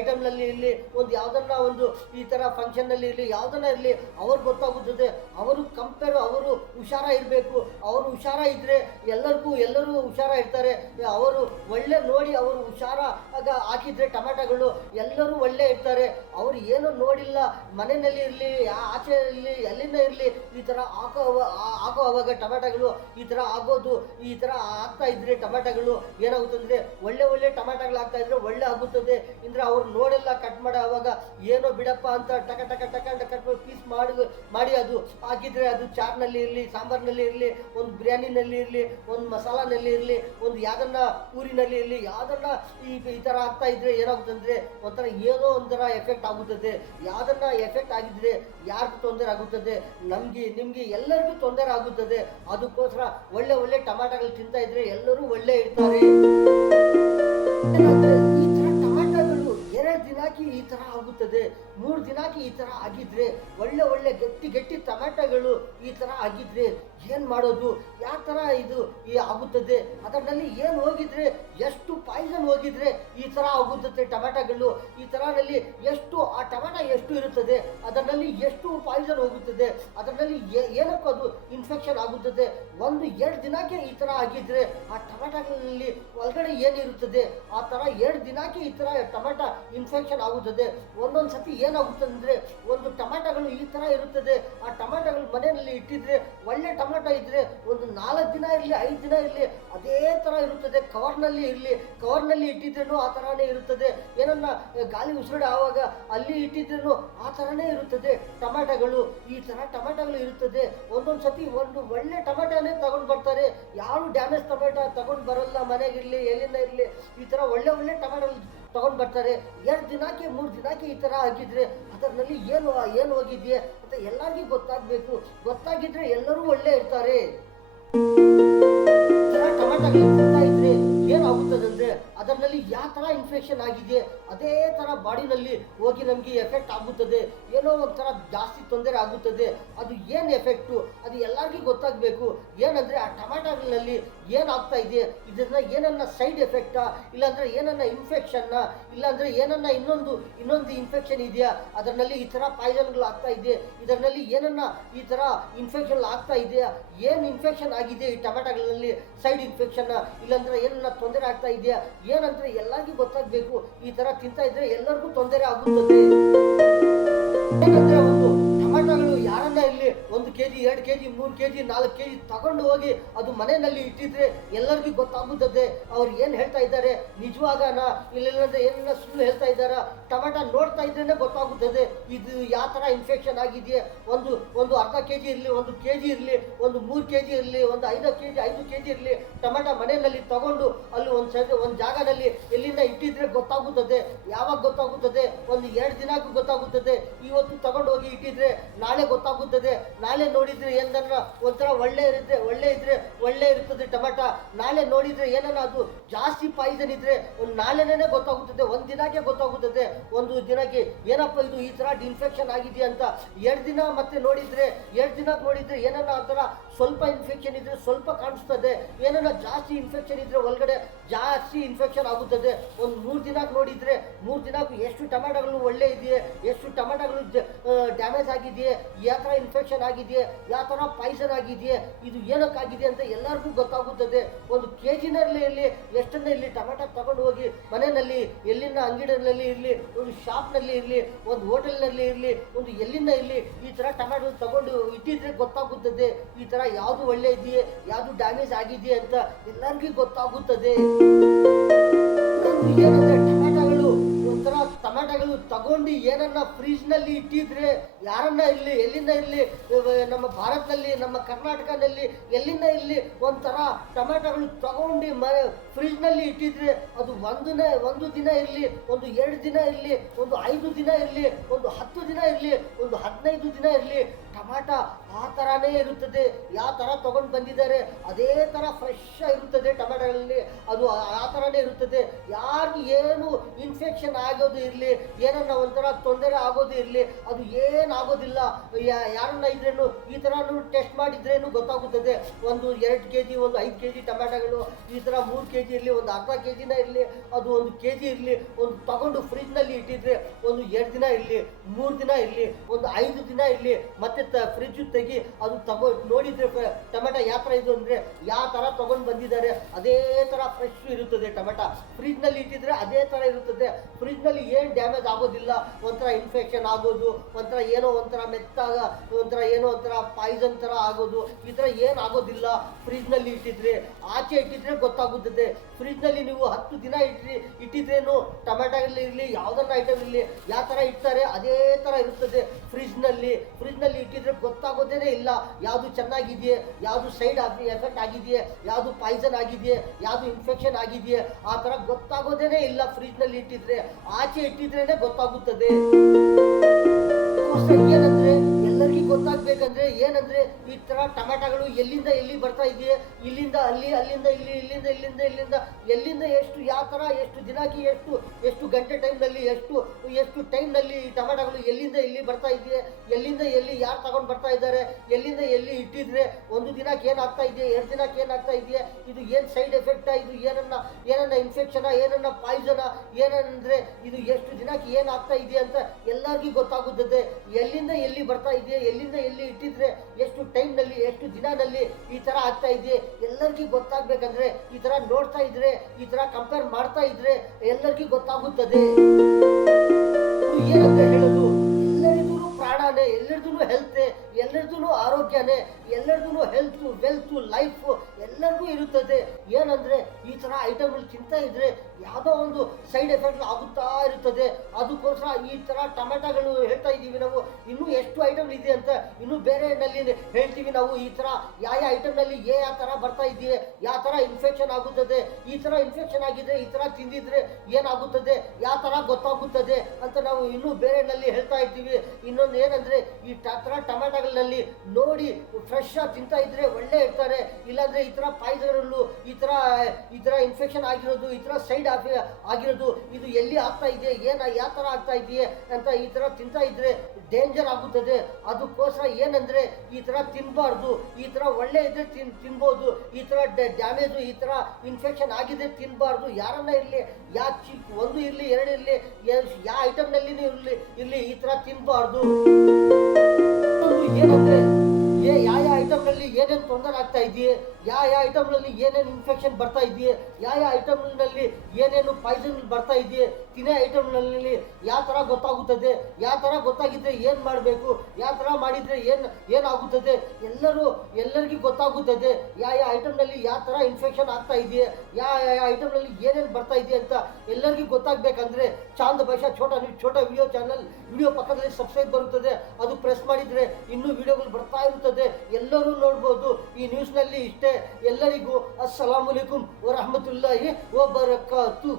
ಐಟಮ್ನಲ್ಲಿ ಇರಲಿ, ಒಂದು ಯಾವುದನ್ನ ಒಂದು ಈ ಥರ ಫಂಕ್ಷನ್ನಲ್ಲಿ ಇರಲಿ, ಯಾವುದನ್ನ ಇರಲಿ ಅವ್ರಿಗೆ ಗೊತ್ತಾಗುತ್ತದೆ. ಅವರು ಹುಷಾರ ಇರಬೇಕು. ಅವರು ಹುಷಾರ ಇದ್ದರೆ ಎಲ್ಲರೂ ಹುಷಾರ ಇರ್ತಾರೆ. ಅವರು ಒಳ್ಳೆ ನೋಡಿ ಅವರು ಹುಷಾರ ಹಾಕಿದ್ರೆ ಟೊಮೆಟೊಗಳು ಎಲ್ಲರೂ ಒಳ್ಳೆ ಇರ್ತಾರೆ. ಅವರು ಏನೂ ನೋಡಿಲ್ಲ, ಮನೆಯಲ್ಲಿ ಇರಲಿ ಆಚೆ ಇರಲಿ ಎಲ್ಲಿಂದ ಇರಲಿ ಈ ಥರ ಹಾಕೋ ಅವಾಗ ಟೊಮೆಟೊಗಳು ಈ ಥರ ಆಗೋದು, ಈ ಥರ ಆಗ್ತಾ ಇದ್ರೆ ಟೊಮೆಟೊಗಳು ಏನಾಗುತ್ತೆ ಅಂದರೆ ಒಳ್ಳೆ ಟೊಮೆಟೊಗಳು ಆಗ್ತಾ ಇದ್ರೆ ಒಳ್ಳೆ ಆಗುತ್ತದೆ. ಅಂದರೆ ಅವ್ರು ನೋಡೆಲ್ಲ ಕಟ್ ಮಾಡೋ ಅವಾಗ ಏನೋ ಬಿಡಪ್ಪ ಅಂತ ಟಕ ಕಟ್ ಪೀಸ್ ಮಾಡಿ ಅದು ಹಾಕಿದರೆ ಅದು ಚಾರ್ನಲ್ಲಿ ಇರಲಿ, ಸಾಂಬಾರಿನಲ್ಲಿ ಇರಲಿ, ಒಂದು ಬಿರಿಯಾನಿನಲ್ಲಿ ಇರಲಿ, ಒಂದು ಮಸಾಲಾನಲ್ಲಿ ಇರಲಿ, ಒಂದು ಯಾವ್ದನ್ನ ಊರಿನಲ್ಲಿ ಇರಲಿ, ಯಾವ್ದನ್ನ ಈ ಥರ ಆಗ್ತಾ ಇದ್ರೆ ಏನಾಗುತ್ತಂದರೆ ಒಂಥರ ಏನೋ ಒಂಥರ ಎಫೆಕ್ಟ್ ಆಗುತ್ತದೆ. ಯಾವ್ದನ್ನ ಎಫೆಕ್ಟ್ ಆಗಿದ್ರೆ ಯಾರಿಗೂ ತೊಂದರೆ ಆಗುತ್ತದೆ, ನಮಗೆ ನಿಮಗೆ ಎಲ್ಲರಿಗೂ ತೊಂದರೆ ಆಗುತ್ತದೆ. ಅದಕ್ಕೋಸ್ಕರ ಒಳ್ಳೆ ಒಳ್ಳೆ ಟಮಾಟಗಳು ತಿಂತಾ ಇದ್ರೆ ಎಲ್ಲರೂ ಒಳ್ಳೆ ಇರ್ತಾರೆ. ಈ ತರ ಟಮಾಟಗಳು 2 ದಿನಕ್ಕೆ ಈ ತರ ಆಗುತ್ತದೆ, 3 ದಿನಕ್ಕೆ ಈ ತರ ಆಗಿದ್ರೆ, ಒಳ್ಳೆ ಒಳ್ಳೆ ಗಟ್ಟಿ ಗಟ್ಟಿ ಟಮಾಟಗಳು ಈ ತರ ಆಗಿದ್ರೆ ಏನ್ ಮಾಡೋದು? ಯಾವ ತರ ಇದು ಆಗುತ್ತದೆ? ಅದರಲ್ಲಿ ಏನು ಹೋಗಿದ್ರೆ, ಎಷ್ಟು ಪಾಯ್ಸನ್ ಹೋಗಿದ್ರೆ ಈ ತರ ಆಗುತ್ತದೆ ಟಮಾಟಗಳು. ಈ ತರನಲ್ಲಿ ಎಷ್ಟು ಆ ಟಮಾಟ ಎಷ್ಟು ಇರುತ್ತದೆ, ಅದರಲ್ಲಿ ಎಷ್ಟು ಪಾಯ್ಸನ್ ಹೋಗುತ್ತದೆ, ಅದರಲ್ಲಿ ಏನಕ್ಕೂ ಅದು ಇನ್ಫೆಕ್ಷನ್ ಆಗುತ್ತದೆ. 1-2 ದಿನಕ್ಕೆ ಈ ತರ ಆಗಿದ್ರೆ ಆ ಟಮಾಟಗಳಲ್ಲಿ ಒಳಗಡೆ ಏನಿರುತ್ತದೆ ಆ ತರ 2 ದಿನಕ್ಕೆ ಈ ತರ ಟಮಾಟ ಇನ್ಫೆಕ್ಷನ್ ಆಗುತ್ತದೆ. ಒಂದೊಂದು ಸತಿ ಏನಾಗುತ್ತದೆ ಅಂದ್ರೆ, ಒಂದು ಟಮಾಟಗಳು ಈ ತರ ಇರುತ್ತದೆ, ಆ ಟಮಾಟಗಳು ಮನೆಯಲ್ಲಿ ಇಟ್ಟಿದ್ರೆ ಒಳ್ಳೆ ಟಮಾಟ ಇದ್ರೆ ಒಂದು 4 ದಿನ ಇರಲಿ 5 ದಿನ ಇರಲಿ ಅದೇ ತರ ಇರುತ್ತದೆ. ಕವರ್ನಲ್ಲಿ ಇರಲಿ, ಕವರ್ನಲ್ಲಿ ಇಟ್ಟಿದ್ರೇನು ಆ ತರಾನೇ ಇರುತ್ತದೆ. ಏನನ್ನ ಗಾಳಿ ಉಸಿರಾಡ ಆವಾಗ ಅಲ್ಲಿ ಇಟ್ಟಿದ್ರೇನು ಆ ತರಾನೇ ಇರುತ್ತದೆ ಟಮಾಟಗಳು. ಈ ತರ ಟಮಾಟಗಳು ಇರುತ್ತದೆ. ಒಂದೊಂದು ಸತಿ ಒಂದು ಒಳ್ಳೆ ಟಮಾಟನೇ ತಗೊಂಡು ಬರ್ತಾರೆ, ಯಾರು ಡ್ಯಾಮೇಜ್ ಟಮಾಟ ತಗೊಂಡು ಬರಲ್ಲ. ಮನೆಗಿರ್ಲಿ ಎಲ್ಲಿಂದ ಇರಲಿ ಈ ತರ ಒಳ್ಳೆ ಒಳ್ಳೆ ಟಮಾಟೋ ತಗೊಂಡು ಬರ್ತಾರೆ. 2 ದಿನಕ್ಕೆ 3 ದಿನಕ್ಕೆ ಈ ತರ ಆಗಿದ್ರೆ ಅದರಲ್ಲಿ ಏನು ಹೋಗಿದೆಯೇ ಅಂತ ಎಲ್ಲರಿಗೂ ಗೊತ್ತಾಗಬೇಕು. ಗೊತ್ತಾಗಿದ್ರೆ ಎಲ್ಲರೂ ಒಳ್ಳೆ ಇರ್ತಾರೆ. ಟಮಾಟಗಳು ತಿಂತಾ ಇದ್ರೆ ಏನಾಗುತ್ತದಂದ್ರೆ ಅದರಲ್ಲಿ ಯಾವ ತರ ಇನ್ಫೆಕ್ಷನ್ ಆಗಿದೆ ಅದೇ ತರ ಬಾಡಿನಲ್ಲಿ ಹೋಗಿ ನಮಗೆ ಎಫೆಕ್ಟ್ ಆಗುತ್ತದೆ. ಏನೋ ಒಂಥರ ಜಾಸ್ತಿ ತೊಂದರೆ ಆಗುತ್ತದೆ. ಅದು ಏನು ಎಫೆಕ್ಟು ಅದು ಎಲ್ಲರಿಗೂ ಗೊತ್ತಾಗಬೇಕು. ಏನಂದ್ರೆ ಆ ಟಮಾಟಗಳಲ್ಲಿ ಏನಾಗ್ತಾ ಇದೆ, ಇದನ್ನ ಏನನ್ನ ಸೈಡ್ ಎಫೆಕ್ಟಾ, ಇಲ್ಲಾಂದ್ರೆ ಏನನ್ನ ಇನ್ಫೆಕ್ಷನ್ನ, ಇಲ್ಲಾಂದ್ರೆ ಏನನ್ನ ಇನ್ನೊಂದು ಇನ್ಫೆಕ್ಷನ್ ಇದೆಯಾ, ಅದರಲ್ಲಿ ಈ ತರ ಪಾಯ್ಸನ್ಗಳು ಆಗ್ತಾ ಇದೆ, ಇದರಲ್ಲಿ ಏನನ್ನ ಈ ತರ ಇನ್ಫೆಕ್ಷನ್ ಆಗ್ತಾ ಇದೆಯಾ, ಏನು ಇನ್ಫೆಕ್ಷನ್ ಆಗಿದೆ ಈ ಟಮಾಟಗಳಲ್ಲಿ, ಸೈಡ್ ಇನ್ಫೆಕ್ಷನ್ ಇಲ್ಲಾಂದ್ರೆ ಏನನ್ನ ತೊಂದರೆ ಆಗ್ತಾ ಇದೆಯಾ ಏನಂದ್ರೆ ಎಲ್ಲರಿಗೂ ಗೊತ್ತಾಗಬೇಕು. ಈ ತರ ತಿಂತಾ ಇದ್ರೆ ಎಲ್ಲರಿಗೂ ತೊಂದರೆ ಆಗುತ್ತದೆ. ಏನಂದ್ರೆ ಒಂದು ಟಮಾಟಗಳು ಯಾರನ್ನ ಇಲ್ಲಿ 1 kg 2 kg 3 kg 4 kg ತಗೊಂಡು ಹೋಗಿ ಅದು ಮನೆಯಲ್ಲಿ ಇಟ್ಟಿದ್ರೆ ಎಲ್ಲರಿಗೂ ಗೊತ್ತಾಗುತ್ತದೆ ಅವ್ರು ಏನು ಹೇಳ್ತಾ ಇದ್ದಾರೆ, ನಿಜವಾಗನ ಇಲ್ಲಂದ್ರೆ ಏನನ್ನ ಸುಳ್ಳು ಹೇಳ್ತಾ ಇದ್ದಾರಾ. ಟಮಾಟ ನೋಡ್ತಾ ಇದ್ರೇನೆ ಗೊತ್ತಾಗುತ್ತದೆ ಇದು ಯಾವ ತರ ಇನ್ಫೆಕ್ಷನ್ ಆಗಿದೆಯೇ. ಒಂದು ಅರ್ಧ kg ಇರಲಿ, 1 kg ಇರಲಿ, ಒಂದು 3 kg ಇರಲಿ, ಒಂದು 5 kg ಇರಲಿ, ಟಮಾಟ ಮನೆಯಲ್ಲಿ ತಗೊಂಡು ಅಲ್ಲಿ ಒಂದು ಜಾಗದಲ್ಲಿ ಎಲ್ಲಿಂದ ಇಟ್ಟಿದ್ರೆ ಗೊತ್ತಾಗುತ್ತದೆ. ಯಾವಾಗ ಗೊತ್ತಾಗುತ್ತದೆ? ಒಂದು 2 ದಿನಕ್ಕೂ ಗೊತ್ತಾಗುತ್ತದೆ. ಇವತ್ತು ತಗೊಂಡು ಹೋಗಿ ಇಟ್ಟಿದ್ರೆ ನಾಳೆ ಗೊತ್ತಾಗುತ್ತದೆ. ನಾಳೆ ನೋಡಿದ್ರೆ ಏನನ್ನ ಒಂಥರ ಒಳ್ಳೆ ಇರ್ತದೆ ಟಮಾಟ. ನಾಳೆ ನೋಡಿದ್ರೆ ಏನನ್ನ ಅದು ಜಾಸ್ತಿ ಪಾಯ್ಸನ್ ಇದ್ರೆ ಒಂದು ನಾಳೆನೇ ಗೊತ್ತಾಗುತ್ತದೆ, 1 ದಿನಕ್ಕೆ ಗೊತ್ತಾಗುತ್ತದೆ. ಒಂದು ದಿನಕ್ಕೆ ಏನಪ್ಪ ಇದು ಈ ತರ ಇನ್ಫೆಕ್ಷನ್ ಆಗಿದೆ ಅಂತ 2 ದಿನ ಮತ್ತೆ ನೋಡಿದ್ರೆ 2 ದಿನಕ್ಕೆ ನೋಡಿದ್ರೆ ಏನನ್ನ ಆ ತರ ಸ್ವಲ್ಪ ಇನ್ಫೆಕ್ಷನ್ ಇದ್ರೆ ಸ್ವಲ್ಪ ಕಾಣಿಸ್ತದೆ, ಏನನ್ನ ಜಾಸ್ತಿ ಇನ್ಫೆಕ್ಷನ್ ಇದ್ರೆ ಒಳಗಡೆ ಜಾಸ್ತಿ ಇನ್ಫೆಕ್ಷನ್ ಆಗುತ್ತದೆ. ಒಂದು 3 ದಿನಕ್ಕೆ ನೋಡಿದ್ರೆ 3 ದಿನಕ್ಕೂ ಎಷ್ಟು ಟಮಾಟಗಳು ಒಳ್ಳೆ ಇದೆಯೇ, ಎಷ್ಟು ಟಮಾಟಗಳು ಡ್ಯಾಮೇಜ್ ಆಗಿದೆಯೇ, ಯಾವ ಥರ ಇನ್ಫೆಕ್ಷನ್ ಆಗಿದೆಯೇ, ಯಾವ ಥರ ಪಾಯ್ಸನ್ ಆಗಿದೆಯೇ, ಇದು ಏನಕ್ಕಾಗಿದೆ ಅಂತ ಎಲ್ಲರಿಗೂ ಗೊತ್ತಾಗುತ್ತದೆ. ಒಂದು ಕೆಜಿನಲ್ಲಿ ಇರಲಿ, ಎಷ್ಟನ್ನ ಇಲ್ಲಿ ಟಮಾಟ ತಗೊಂಡು ಹೋಗಿ ಮನೆಯಲ್ಲಿ ಎಲ್ಲಿನ ಅಂಗಡಿನಲ್ಲಿ ಇರಲಿ, ಒಂದು ಶಾಪ್ನಲ್ಲಿ ಇರಲಿ, ಒಂದು ಹೋಟೆಲ್ನಲ್ಲಿ ಇರಲಿ, ಒಂದು ಎಲ್ಲಿಂದ ಇರಲಿ ಈ ಥರ ಟಮಾಟೋ ತಗೊಂಡು ಇಟ್ಟಿದ್ರೆ ಗೊತ್ತಾಗುತ್ತದೆ ಈ ಥರ ಯಾವುದು ಒಳ್ಳೆ ಇದೆಯೇ, ಯಾವುದು ಡ್ಯಾಮೇಜ್ ಆಗಿದೆಯೇ ಅಂತ ಎಲ್ಲರಿಗೂ ಗೊತ್ತಾಗುತ್ತದೆ. ಏನಂದ್ರೆ ಟಮಾಟಗಳು ತಗೊಂಡು ಏನನ್ನ ಫ್ರಿಜ್ನಲ್ಲಿ ಇಟ್ಟಿದ್ರೆ ಯಾರನ್ನ ಇರಲಿ ಎಲ್ಲಿಂದ ಇರಲಿ, ನಮ್ಮ ಭಾರತದಲ್ಲಿ ನಮ್ಮ ಕರ್ನಾಟಕದಲ್ಲಿ ಎಲ್ಲಿಂದ ಇರಲಿ ಒಂಥರ ಟಮಾಟಗಳು ತಗೊಂಡು ಫ್ರಿಜ್ನಲ್ಲಿ ಇಟ್ಟಿದ್ರೆ ಅದು ಒಂದು ದಿನ ಇರಲಿ, ಒಂದು 2 ದಿನ ಇರಲಿ, ಒಂದು 5 ದಿನ ಇರಲಿ, ಒಂದು 10 ದಿನ ಇರಲಿ, ಒಂದು 15 ದಿನ ಇರಲಿ, ಟಮಾಟ ಆ ಥರನೇ ಇರುತ್ತದೆ. ಯಾವ ಥರ ತಗೊಂಡು ಬಂದಿದ್ದಾರೆ ಅದೇ ಥರ ಫ್ರೆಶ್ ಇರುತ್ತದೆ ಟಮಾಟಗಳಲ್ಲಿ. ಅದು ಆ ಥರನೇ ಇರುತ್ತದೆ. ಯಾರಿಗೂ ಏನು ಇನ್ಫೆಕ್ಷನ್ ಆಗೋದು ಇರಲಿ, ಏನನ್ನ ಒಂಥರ ತೊಂದರೆ ಆಗೋದು ಇರಲಿ, ಅದು ಏನಾಗೋದಿಲ್ಲ. ಯಾರನ್ನ ಇದ್ರೇನು ಈ ಥರ ಟೆಸ್ಟ್ ಮಾಡಿದ್ರೇನು ಗೊತ್ತಾಗುತ್ತದೆ. ಒಂದು 2 kg, ಒಂದು 5 kg ಟಮಾಟಗಳು ಈ ಥರ 3 kg ಇರಲಿ, ಒಂದು ಅರ್ಧ kg ಇರಲಿ, ಅದು 1 kg ಇರಲಿ, ಒಂದು ತಗೊಂಡು ಫ್ರಿಜ್ನಲ್ಲಿ ಇಟ್ಟಿದ್ರೆ ಒಂದು 2 ದಿನ ಇರಲಿ, 3 ದಿನ ಇರಲಿ, ಒಂದು 5 ದಿನ ಇರಲಿ, ಮತ್ತೆ ಫ್ರಿಜ್ ತೆಗಿ ಅದು ನೋಡಿದ್ರೆ ಟೊಮೆಟ ಯಾವ ಥರ ಇದು ಅಂದರೆ ಯಾವ ಥರ ತಗೊಂಡು ಬಂದಿದ್ದಾರೆ ಅದೇ ಥರ ಫ್ರೆಶ್ ಇರುತ್ತದೆ. ಟೊಮೆಟ ಫ್ರಿಜ್ನಲ್ಲಿ ಇಟ್ಟಿದ್ರೆ ಅದೇ ಥರ ಇರುತ್ತದೆ. ಫ್ರಿಜ್ನಲ್ಲಿ ಏನು ಡ್ಯಾಮೇಜ್ ಆಗೋದಿಲ್ಲ. ಒಂಥರ ಇನ್ಫೆಕ್ಷನ್ ಆಗೋದು, ಒಂಥರ ಏನೋ ಒಂಥರ ಮೆತ್ತಾಗ ಒಂಥರ ಏನೋ ಒಂಥರ ಪಾಯ್ಸನ್ ಥರ ಆಗೋದು ಈ ಥರ ಏನು ಆಗೋದಿಲ್ಲ. ಫ್ರಿಜ್ನಲ್ಲಿ ಇಟ್ಟಿದ್ರೆ ಆಚೆ ಇಟ್ಟಿದ್ರೆ ಗೊತ್ತಾಗುತ್ತದೆ. ಫ್ರಿಜ್ನಲ್ಲಿ ನೀವು 10 ದಿನ ಇಟ್ಟಿದ್ರೇನು ಟೊಮೆಟೊಲ್ಲಿ ಇರಲಿ ಯಾವುದನ್ನ ಐಟಮ್ ಇರಲಿ ಯಾವ ಥರ ಇಡ್ತಾರೆ ಅದೇ ಥರ ಇರುತ್ತದೆ. ಫ್ರಿಜ್ನಲ್ಲಿ ಇಟ್ಟಿದ್ರೆ ಗೊತ್ತಾಗೋದೇನೆ ಇಲ್ಲ ಯಾವುದು ಚೆನ್ನಾಗಿದೆಯೇ, ಯಾವುದು ಸೈಡ್ ಎಫೆಕ್ಟ್ ಆಗಿದೆಯೇ, ಯಾವುದು ಪಾಯ್ಸನ್ ಆಗಿದೆಯೇ, ಯಾವುದು ಇನ್ಫೆಕ್ಷನ್ ಆಗಿದೆಯೇ ಆ ಥರ ಗೊತ್ತಾಗೋದೇನೆ ಇಲ್ಲ. ಫ್ರಿಜ್ನಲ್ಲಿ ಇಟ್ಟಿದ್ರೆ, ಆಚೆ ಇಟ್ಟಿದ್ರೇನೆ ಗೊತ್ತಾಗುತ್ತದೆ. ಏನಂದ್ರೆ ಎಲ್ಲರಿಗೂ ಗೊತ್ತಾಗ್ಬೇಕಂದ್ರೆ ಏನಂದ್ರೆ ಈ ತರ ಟೊಮೆಟೊಗಳು ಎಲ್ಲಿಂದ ಎಲ್ಲಿ ಬರ್ತಾ ಇದೆಯೇ, ಇಲ್ಲಿಂದ ಅಲ್ಲಿ, ಅಲ್ಲಿಂದ ಇಲ್ಲಿ, ಎಲ್ಲಿಂದ ಎಷ್ಟು, ಯಾವ ತರ, ಎಷ್ಟು ದಿನಕ್ಕೆ ಎಷ್ಟು ಗಂಟೆ ಟೈಮ್ನಲ್ಲಿ, ಎಷ್ಟು ಟೈಮ್ನಲ್ಲಿ ಈ ಟೊಮೆಟೊಗಳು ಎಲ್ಲಿಂದ ಎಲ್ಲಿ ಬರ್ತಾ ಇದೆಯೇ, ಎಲ್ಲಿಂದ ಎಲ್ಲಿ ಯಾರು ತಗೊಂಡು ಬರ್ತಾ ಇದ್ದಾರೆ, ಎಲ್ಲಿಂದ ಎಲ್ಲಿ ಇಟ್ಟಿದ್ರೆ ಒಂದು ದಿನಕ್ಕೆ ಏನಾಗ್ತಾ ಇದೆಯಾ, 2 ದಿನಕ್ಕೆ ಏನಾಗ್ತಾ ಇದೆಯಾ, ಇದು ಏನು ಸೈಡ್ ಎಫೆಕ್ಟಾ, ಇದು ಏನನ್ನ ಇನ್ಫೆಕ್ಷನಾ, ಏನನ್ನ ಪಾಯ್ಸನಾ, ಏನಂದ್ರೆ ಇದು ಎಷ್ಟು ದಿನಕ್ಕೆ ಏನಾಗ್ತಾ ಇದೆಯಾ ಅಂತ ಎಲ್ಲರಿಗೂ ಗೊತ್ತಾಗುತ್ತದೆ. ಎಲ್ಲಿಂದ ಎಲ್ಲಿ ಬರ್ತಾ ಇದೆಯಾ, ಎಲ್ಲಿಂದ ಎಲ್ಲಿ ಇಟ್ಟಿದ್ರೆ ಎಷ್ಟು ಟೈಮ್ನಲ್ಲಿ, ಎಷ್ಟು ದಿನದಲ್ಲಿ ಈ ತರ ಆಗ್ತಾ ಇದೆಯಾ ಎಲ್ಲರಿಗೂ ಗೊತ್ತಾಗ್ಬೇಕಂದ್ರೆ ಈ ತರ ನೋಡ್ತಾ ಇದ್ರೆ, ಈ ತರ ಕಂಪೇರ್ ಮಾಡ್ತಾ ಇದ್ರೆ ಎಲ್ಲರಿಗೂ ಗೊತ್ತಾಗುತ್ತದೆ. ಏನಂತ ಹೇಳೋದು, ಎಲ್ಲರಿಗೂ ಪ್ರಾಣನೇ, ಎಲ್ಲರಿಗೂ ಹೆಲ್ತ್, ಎಲ್ಲರಿಗೂ ಆರೋಗ್ಯನೇ, ಎಲ್ಲರಿಗೂ ಹೆಲ್ತ್, ವೆಲ್ತ್, ಲೈಫ್ ಎಲ್ಲರಿಗೂ ಇರುತ್ತದೆ. ಏನಂದ್ರೆ ಈ ತರ ಐಟಮ್ಗಳು ತಿಂತಾ ಇದ್ರೆ ಯಾವುದೋ ಒಂದು ಸೈಡ್ ಎಫೆಕ್ಟ್ ಆಗುತ್ತಾ ಇರುತ್ತದೆ. ಅದಕ್ಕೋಸ್ಕರ ಈ ತರ ಟೊಮೆಟೊಗಳು ಹೇಳ್ತಾ ಇದ್ದೀವಿ ನಾವು. ಇನ್ನೂ ಎಷ್ಟು ಐಟಮ್ ಇದೆ ಅಂತ ಇನ್ನೂ ಬೇರೆ ನಲ್ಲಿ ಹೇಳ್ತೀವಿ ನಾವು. ಈ ತರ ಯಾವ ಐಟಮ್ನಲ್ಲಿ ಯಾವ ತರ ಬರ್ತಾ ಇದೆಯೇ, ಯಾವ ತರ ಇನ್ಫೆಕ್ಷನ್ ಆಗುತ್ತದೆ, ಈ ತರ ಇನ್ಫೆಕ್ಷನ್ ಆಗಿದ್ರೆ ಈ ತರ ತಿಂದಿದ್ರೆ ಏನಾಗುತ್ತದೆ, ಯಾವ ತರ ಗೊತ್ತಾಗುತ್ತದೆ ಅಂತ ನಾವು ಇನ್ನೂ ಬೇರೆ ನಲ್ಲಿ ಹೇಳ್ತಾ ಇರ್ತೀವಿ. ಇನ್ನೊಂದು ಏನಂದ್ರೆ ಈ ತರ ಟೊಮೆಟೊಗಳಲ್ಲಿ ನೋಡಿ ಫ್ರೆಶ್ ಆಗಿ ತಿಂತಾ ಇದ್ರೆ ಒಳ್ಳೆ ಇರ್ತಾರೆ. ಇಲ್ಲಾಂದ್ರೆ ಈ ತರ ಪಾಯ್ಸನ್ಗಳು, ಈ ತರ ಇನ್ಫೆಕ್ಷನ್ ಆಗಿರೋದು, ಈ ತರ ಸೈಡ್ ಆಗಿರೋದು, ಇದು ಎಲ್ಲಿ ಆಗ್ತಾ ಇದೆ, ಯಾವ ತರ ಆಗ್ತಾ ಇದೆಯೇ ಅಂತ ಈ ತರ ತಿಂತಾ ಇದ್ರೆ ಡೇಂಜರ್ ಆಗುತ್ತದೆ. ಅದಕ್ಕೋಸ್ಕರ ಏನಂದ್ರೆ ಈ ತರ ತಿನ್ಬಾರ್ದು. ಈ ತರ ಒಳ್ಳೆ ಇದ್ರೆ ತಿನ್ಬೋದು, ಈ ತರ ಡ್ಯಾಮೇಜು, ಈ ತರ ಇನ್ಫೆಕ್ಷನ್ ಆಗಿದೆ ತಿನ್ಬಾರ್ದು. ಯಾರನ್ನ ಇರಲಿ, ಒಂದು ಇರಲಿ, 2 ಇರಲಿ, ಯಾವ ಐಟಮ್ನಲ್ಲಿ ಇರಲಿ ಈ ತರ ತಿನ್ಬಾರ್ದು. ಏನಂದ್ರೆ ಯಾವ ಐಟಮ್ನಲ್ಲಿ ಏನೇನು ತೊಂದರೆ ಆಗ್ತಾ ಇದೆಯೇ, ಯಾವ ಐಟಮ್ನಲ್ಲಿ ಏನೇನು ಇನ್ಫೆಕ್ಷನ್ ಬರ್ತಾ ಇದೆಯೇ, ಯಾವ ಐಟಮ್ನಲ್ಲಿ ಏನೇನು ಪಾಯ್ಸನ್ ಬರ್ತಾ ಇದೆಯೇ, ತಿನ್ನೋ ಐಟಮ್ನಲ್ಲಿ ಯಾವ ಥರ ಗೊತ್ತಾಗುತ್ತದೆ, ಯಾವ ಥರ ಗೊತ್ತಾಗಿದ್ರೆ ಏನು ಮಾಡಬೇಕು, ಯಾವ ಥರ ಮಾಡಿದರೆ ಏನಾಗುತ್ತದೆ ಎಲ್ಲರಿಗೂ ಗೊತ್ತಾಗುತ್ತದೆ. ಯಾವ ಐಟಮ್ನಲ್ಲಿ ಯಾವ ಥರ ಇನ್ಫೆಕ್ಷನ್ ಆಗ್ತಾ ಇದೆಯೇ, ಯಾವ ಐಟಮ್ನಲ್ಲಿ ಏನೇನು ಬರ್ತಾ ಇದೆಯೇ ಅಂತ ಎಲ್ಲರಿಗೂ ಗೊತ್ತಾಗಬೇಕಂದ್ರೆ ಚಾಂದ್ ಭಾಷಾ ಛೋಟ ವಿಡಿಯೋ ಚಾನಲ್ ವಿಡಿಯೋ ಪಕ್ಕದಲ್ಲಿ ಸಬ್ಸ್ಕ್ರೈಬ್ ಬರುತ್ತದೆ, ಅದು ಪ್ರೆಸ್ ಮಾಡಿದರೆ ಇನ್ನೂ ವಿಡಿಯೋಗಳು ಬರ್ತಾ ಇರುತ್ತದೆ, ಎಲ್ಲರೂ ನೋಡ್ಬೋದು. ಈ ನ್ಯೂಸ್ನಲ್ಲಿ ಇಷ್ಟೇ. ಎಲ್ಲರಿಗೂ ಅಸ್ಸಲಾಮು ಅಲೈಕುಂ ವರಹಮತುಲ್ಲಾಹಿ ವಬರಕಾತು.